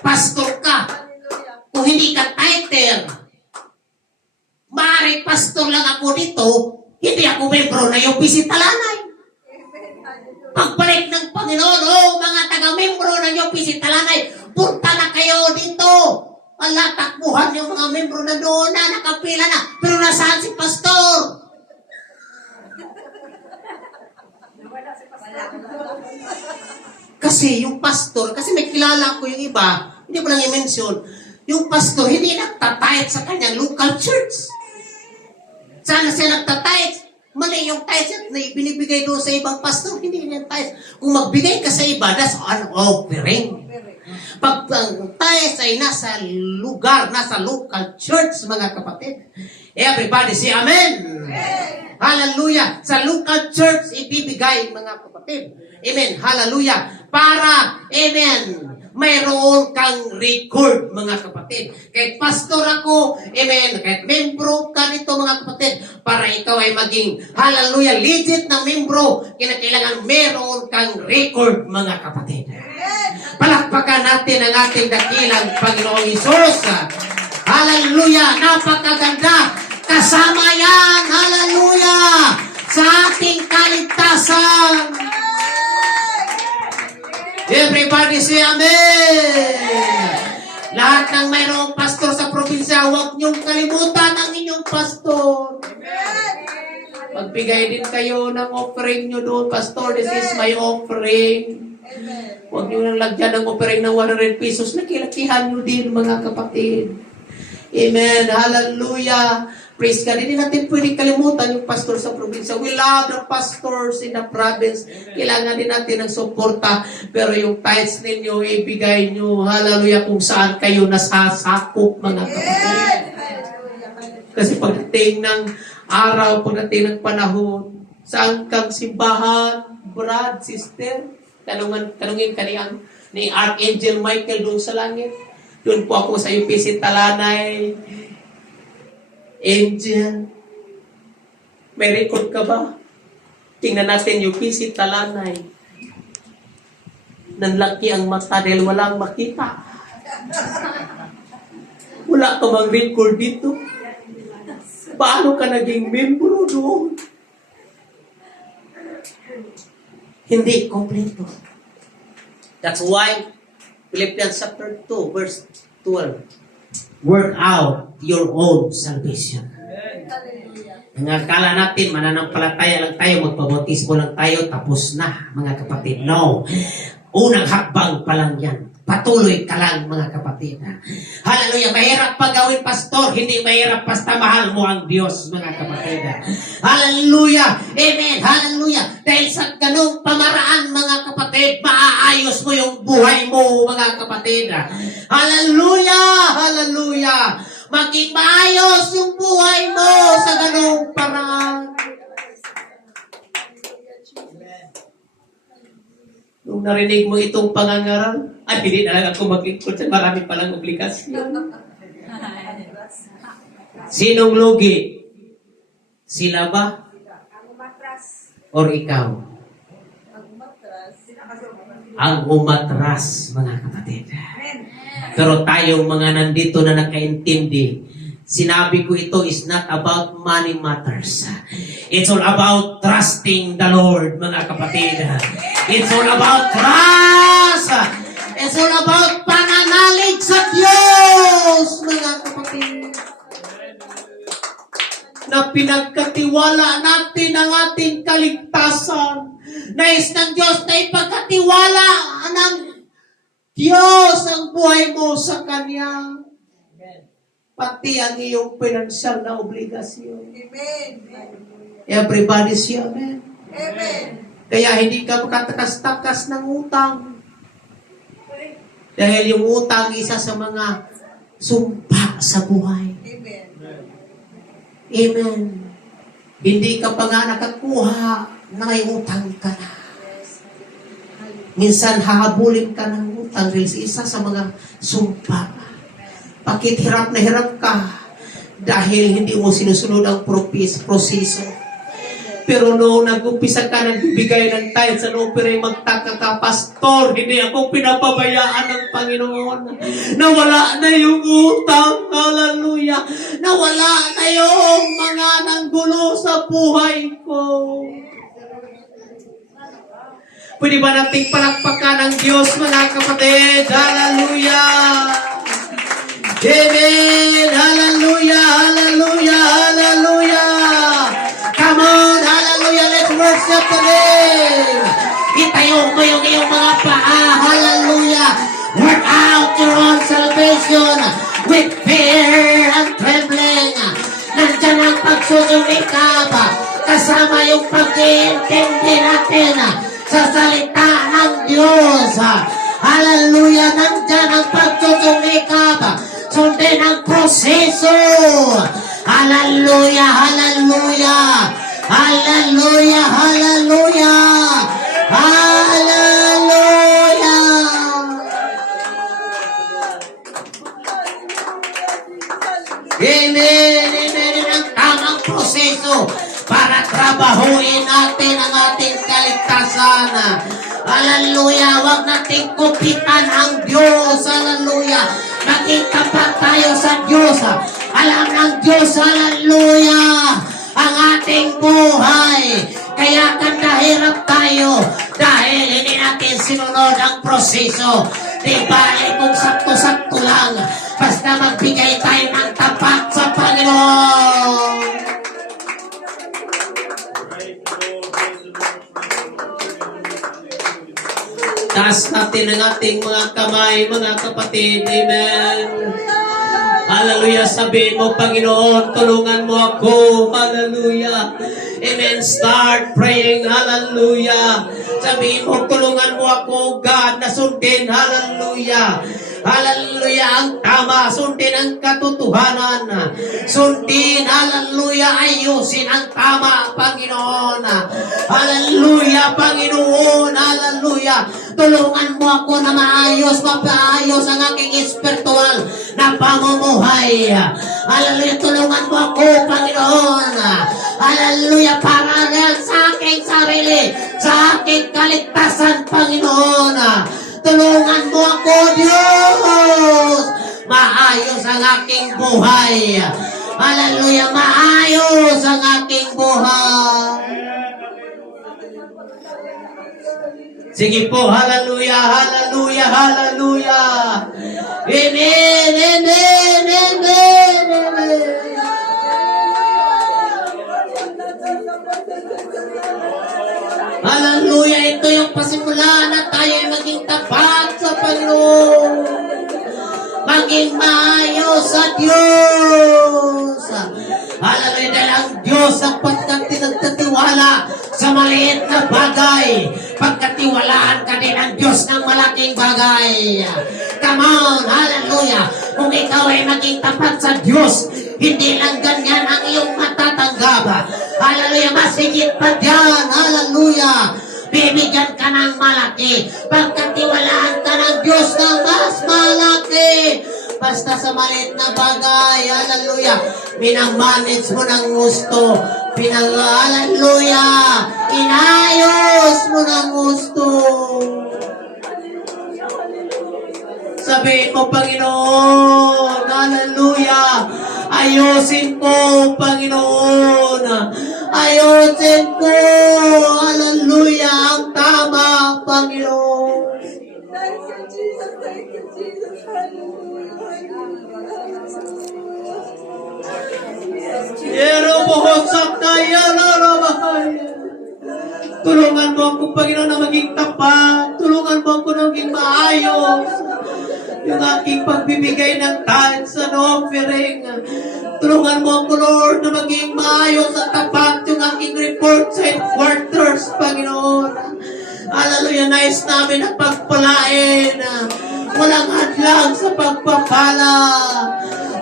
Pastor ka. Kung hindi ka tither, maaari pastor lang ako dito, hindi ako membro na yung bisitalanay. Pagbalik ng Panginoon, mga taga-membro ng yung bisitalanay, punta na kayo dito. Ala, takbuhan yung mga membro na doon na, nakapila na. Pero nasaan si pastor? Kasi yung pastor, kasi may kilala ko yung iba, hindi ko lang i-mention, yung pastor hindi nagtatayat sa kanyang local church. Sana siya nagtatayat. Mali yung tithes na binibigay doon sa ibang pastor, hindi yan tithes. Kung magbigay ka sa iba, that's an offering. Pag ang tithes ay nasa lugar, nasa local church, mga kapatid. Everybody say amen. Hallelujah. Sa local church, ibibigay, mga kapatid. Amen. Hallelujah. Para, amen, mayroon kang record, mga kapatid. Kahit pastor ako, amen, kahit membro ka nito, mga kapatid, para ikaw ay maging, hallelujah, legit na membro, kinakailangan mayroon kang record, mga kapatid. Palakpakan natin ang ating dakilang Panginoong Hesus. Hallelujah, napakaganda. Kasama yan, hallelujah, sa ating kaligtasan. Everybody say amen. Lahat ng mayroong pastor sa probinsya, huwag niyong kalimutan ang inyong pastor. Magbigay din kayo ng offering niyo doon, pastor. This is my offering. Huwag niyo nang lagyan ng offering ng 100 pesos. Nakilakihan niyo din, mga kapatid. Amen. Hallelujah. Praise God. Hindi natin pwedeng kalimutan yung pastor sa probinsya. We love the pastors in the province. Kailangan din natin ng suporta. Pero yung tithes ninyo, ibigay nyo, hallelujah, kung saan kayo nasasakop, mga kapatid. Kasi pagdating ng araw, pagdating ng panahon, saan kang simbahan, brad, sister, tanungin ka ni Archangel Michael doon sa langit. Doon po ako sa UPC Talanay. Angel, may record ka ba? Tingnan natin yung UPC Talanay. Nanlaki ang mata dahil walang makita. Wala ka mang record dito. Paano ka naging membro doon? Hindi kompleto. That's why Philippians chapter 2 verse 12. Work out your own salvation. Ang akala natin, mananampalataya lang tayo, magpabautismo lang tayo, tapos na, mga kapatid. No. Unang hakbang pa lang yan. Patuloy ka lang, mga kapatid. Hallelujah. Mahirap pa gawin, pastor. Hindi mahirap, basta mahal mo ang Diyos, mga kapatid. Hallelujah. Amen. Hallelujah. Dahil sa ganung pamaraan, mga kapatid, maaayos mo yung buhay mo, mga kapatid. Hallelujah. Hallelujah. Maging maayos yung buhay mo sa ganung paraan. Nung narinig mo itong pangangaral, ay, hindi na lang ako maglingkod sa marami palang obligasyon. Sinong lugi? Sila ba? Or ikaw? Ang umatras, mga kapatid. Pero tayong mga nandito na nakaintindi, sinabi ko ito is not about money matters. It's all about trusting the Lord, mga kapatid. It's all about trust. It's all about pananalig sa Diyos, mga kapatid. Na pinagkatiwala natin ang ating kaligtasan. Nais ng Diyos na ipagkatiwala ng Diyos ang buhay mo sa Kanya. Pati ang iyong pinansyal na obligasyon. Amen. Everybody say amen. Amen. Kaya hindi ka makatakas-takas ng utang. Dahil yung utang, isa sa mga sumpa sa buhay. Amen. Amen. Hindi ka pa nga nakakuha na may utang ka na. Minsan hahabulin ka ng utang dahil isa sa mga sumpa. Bakit hirap na hirap ka? Dahil hindi mo sinusunod ang proseso. Pero noong nag-umpisa ka nagbibigay ng tithes, ano pero magtaka ka, pastor, hindi ako pinapabayaan ng Panginoon. Nawala na yung utang, hallelujah. Nawala na yung mga nanggulo sa buhay ko. Pwede ba nating palakpakan ng Diyos, mga kapatid? Hallelujah! Amen! Hallelujah! Hallelujah! Hallelujah! Come on! Hallelujah! Let's worship the Lord! Itayo mo yung iyong mga paa! Hallelujah! Work out your own salvation! with fear and trembling. Nandyan ang pagsusumikap, kasama yung pag-iintindi natin sa salita ng Diyos. Hallelujah! Nandyan ang pagsusumikap, sundin ang proseso. Hallelujah! Hallelujah! Hallelujah! Hallelujah! Hallelujah! Amen! Amen! Ang tamang proseso para trabahuin natin ang ating kaligtasan. Hallelujah! Huwag nating kupitan ang Diyos. Hallelujah! Maging tapat tayo sa Diyos. Alam ng Diyos, hallelujah, ang ating buhay. Kaya hirap tayo dahil hindi natin sinunod ang proseso. Di bali kung sakto-sakto lang, basta magbigay tayo ng tapat sa Panginoon. Taas natin ang ating mga kamay, mga kapatid. Amen. Hallelujah. Sabihin mo, Panginoon, tulungan mo ako. Hallelujah. Amen. Start praying. Hallelujah. Sabihin mo, tulungan mo ako, God, na sundin. Hallelujah. Hallelujah. Ang tama. Sundin ang katotohanan. Sundin. Hallelujah. Ayusin ang tama, Panginoon. Hallelujah, Panginoon. Hallelujah. Tulungan mo ako na maayos, mapaayos ang aking spiritual na pamumuhay. Hallelujah. Tulungan mo ako, Panginoon. Hallelujah. Para rin sa aking sarili, sa aking kaligtasan, Panginoon. Tulungan mo ako, Diyos. Maayos ang aking buhay. Hallelujah. Maayos ang aking buhay. Sige po, hallelujah, hallelujah, hallelujah. Amen, amen, amen, amen. Hallelujah, ito yung pasimula na tayo ay maging tapat sa Panginoon. Maging maayos sa Diyos. Hallelujah, dahil ang Diyos ang pagkatiwala sa maliit na bagay. Pagkatiwalaan ka din ang Diyos ng malaking bagay. Come on, hallelujah. Kung ikaw ay maging tapat sa Diyos, hindi lang ganyan ang iyong matatanggap. Hallelujah, mas higit pa dyan. Hallelujah. Bibigyan ka ng malaki. Pagkatiwalaan ka ng Diyos ng mas malaki. Basta sa maliit na bagay, hallelujah, minamanage mo ng gusto. Hallelujah, inayos mo ng gusto. Sabihin mo, Panginoon, hallelujah, ayusin ko, Panginoon. Ayusin ko, hallelujah, ang tama, Panginoon. Thank you, Jesus. Thank you, Jesus. Hallelujah. Tulungan mo ako, Panginoon, na maging tapat. Tulungan mo ako na maging maayos. Yung aking pagbibigay ng tithes and offering. Tulungan mo ako, Lord, na maging maayos at tapat yung aking reports and quarters, Panginoon. Hallelujah, nais namin na pagpalain. Walang hadlang sa pagpapala.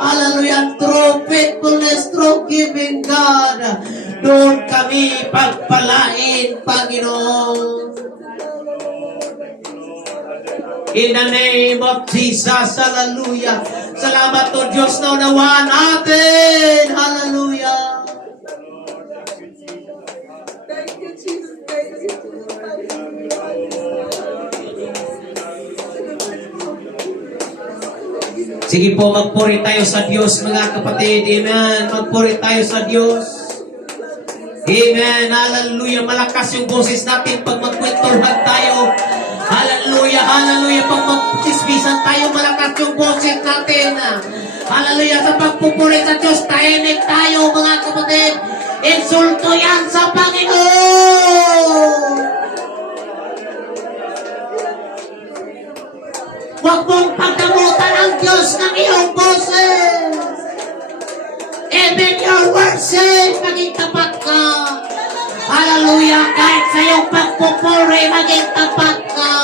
Hallelujah, through faithfulness, through giving, God. Doon kami pagpalain, Panginoon. In the name of Jesus, hallelujah. Salamat o Diyos na unawaan natin. Hallelujah. Thank you, Jesus. Thank you, Jesus. Sige po, magpuri tayo sa Diyos, mga kapatid. Amen. Magpuri tayo sa Diyos. Amen. Hallelujah. Malakas yung boses natin pag magkwentuhan tayo. Hallelujah. Hallelujah. Pag magkisbisan tayo, malakas yung boses natin. Hallelujah. Sa pagpupuri sa Diyos, tahimik tayo, mga kapatid. Insulto yan sa Panginoon. Huwag mong pagkamutan ang Diyos ng iyong boses. Hallelujah. Kahit sa iyong pagpupuri, maging tapat ka.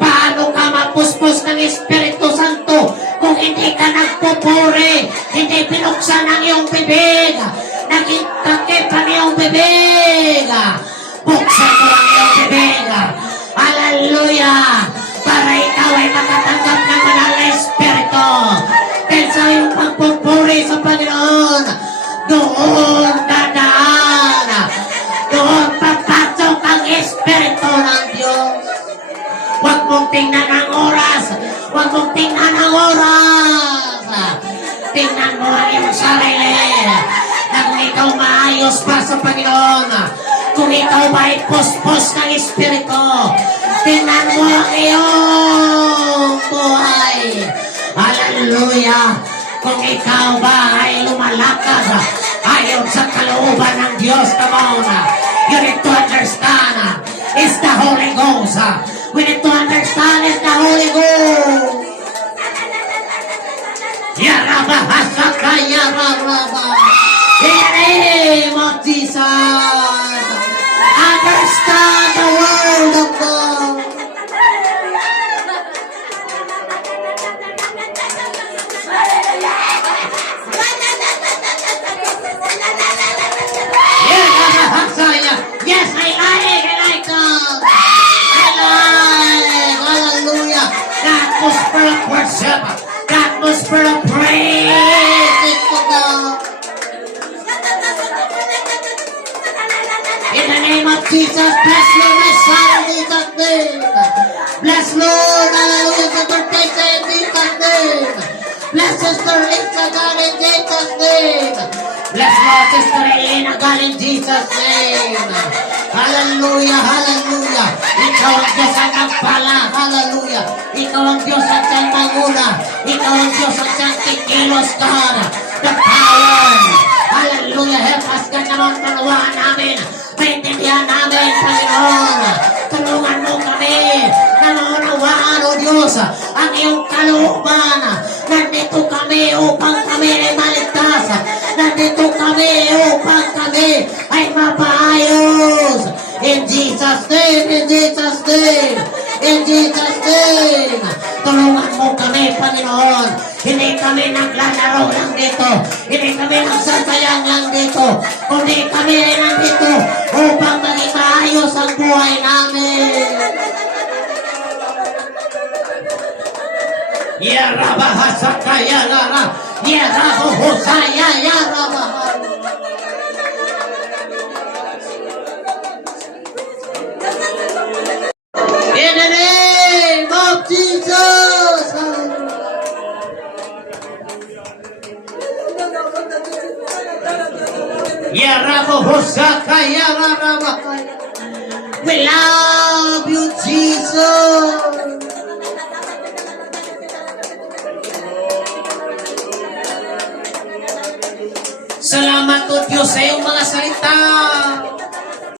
Paano ka mapuspos ng Espiritu Santo kung hindi ka nagpupuri, hindi pinuksan ang iyong bibig, naging takip ang iyong bibig. Buksan mo ang iyong bibig. Hallelujah. Para ikaw ay makatanggap ng banal na Espiritu. Dahil sa iyong pagpupuri sa Panginoon, doon dadaan. Doon papasok ang Espiritu ng Diyos. Huwag mong tingnan ang oras. Huwag mong tingnan ang oras. Tingnan mo ang iyong sarili. Na kung ikaw maayos pa sa Panginoon, kung ikaw ba ay puspos ng Espiritu, tingnan mo ang iyong buhay. Hallelujah. Kung ikaw ba ay lumalakad ayon sa kalooban ng Diyos, come on. You need to understand. It's the Holy Ghost. We need to understand it's the Holy Ghost. Yaraba hasaka yaraba. In the name of Jesus. Understand the word of God. Yes, I like God. I like, hallelujah, the atmosphere of worship, the atmosphere of praise to God. In the name of Jesus, bless Lord, my son, in Jesus' name. Bless Lord, hallelujah, Sister Tessa, in Jesus' name. Bless Sister Lisa, God, in Jesus' name. Bless Lord, Sister Elena, God, in Jesus' name. Hallelujah, hallelujah. Ikaw ang Diyos ang nagpala, hallelujah. Ikaw ang Diyos ang siyang manguna. Ikaw ang Diyos ang siyang kikilos, God. The power. Hallelujah, help us ka naman tulungan namin. Maintindihan namin, Panginoon. Tulungan mo kami. Naunawaan, O Diyos, ang iyong kalooban. Nandito kami upang kami ay maligtas. Nandito kami upang kami ay mapaayos. In Jesus' name, in Jesus' name, in Jesus' name. Tulungan mo kami, Panginoon. Hindi kami naglalaro lang dito. Hindi kami nagsasayang lang dito. Kundi kami ay nandito upang maging maayos ang buhay namin. Yarabahasaka yarara. Yarabuhusaya yarabaha. In the name of Jesus. Yarabuhusaka yararabaha. We love you, Jesus. Salamat o Diyos sa iyong mga salita.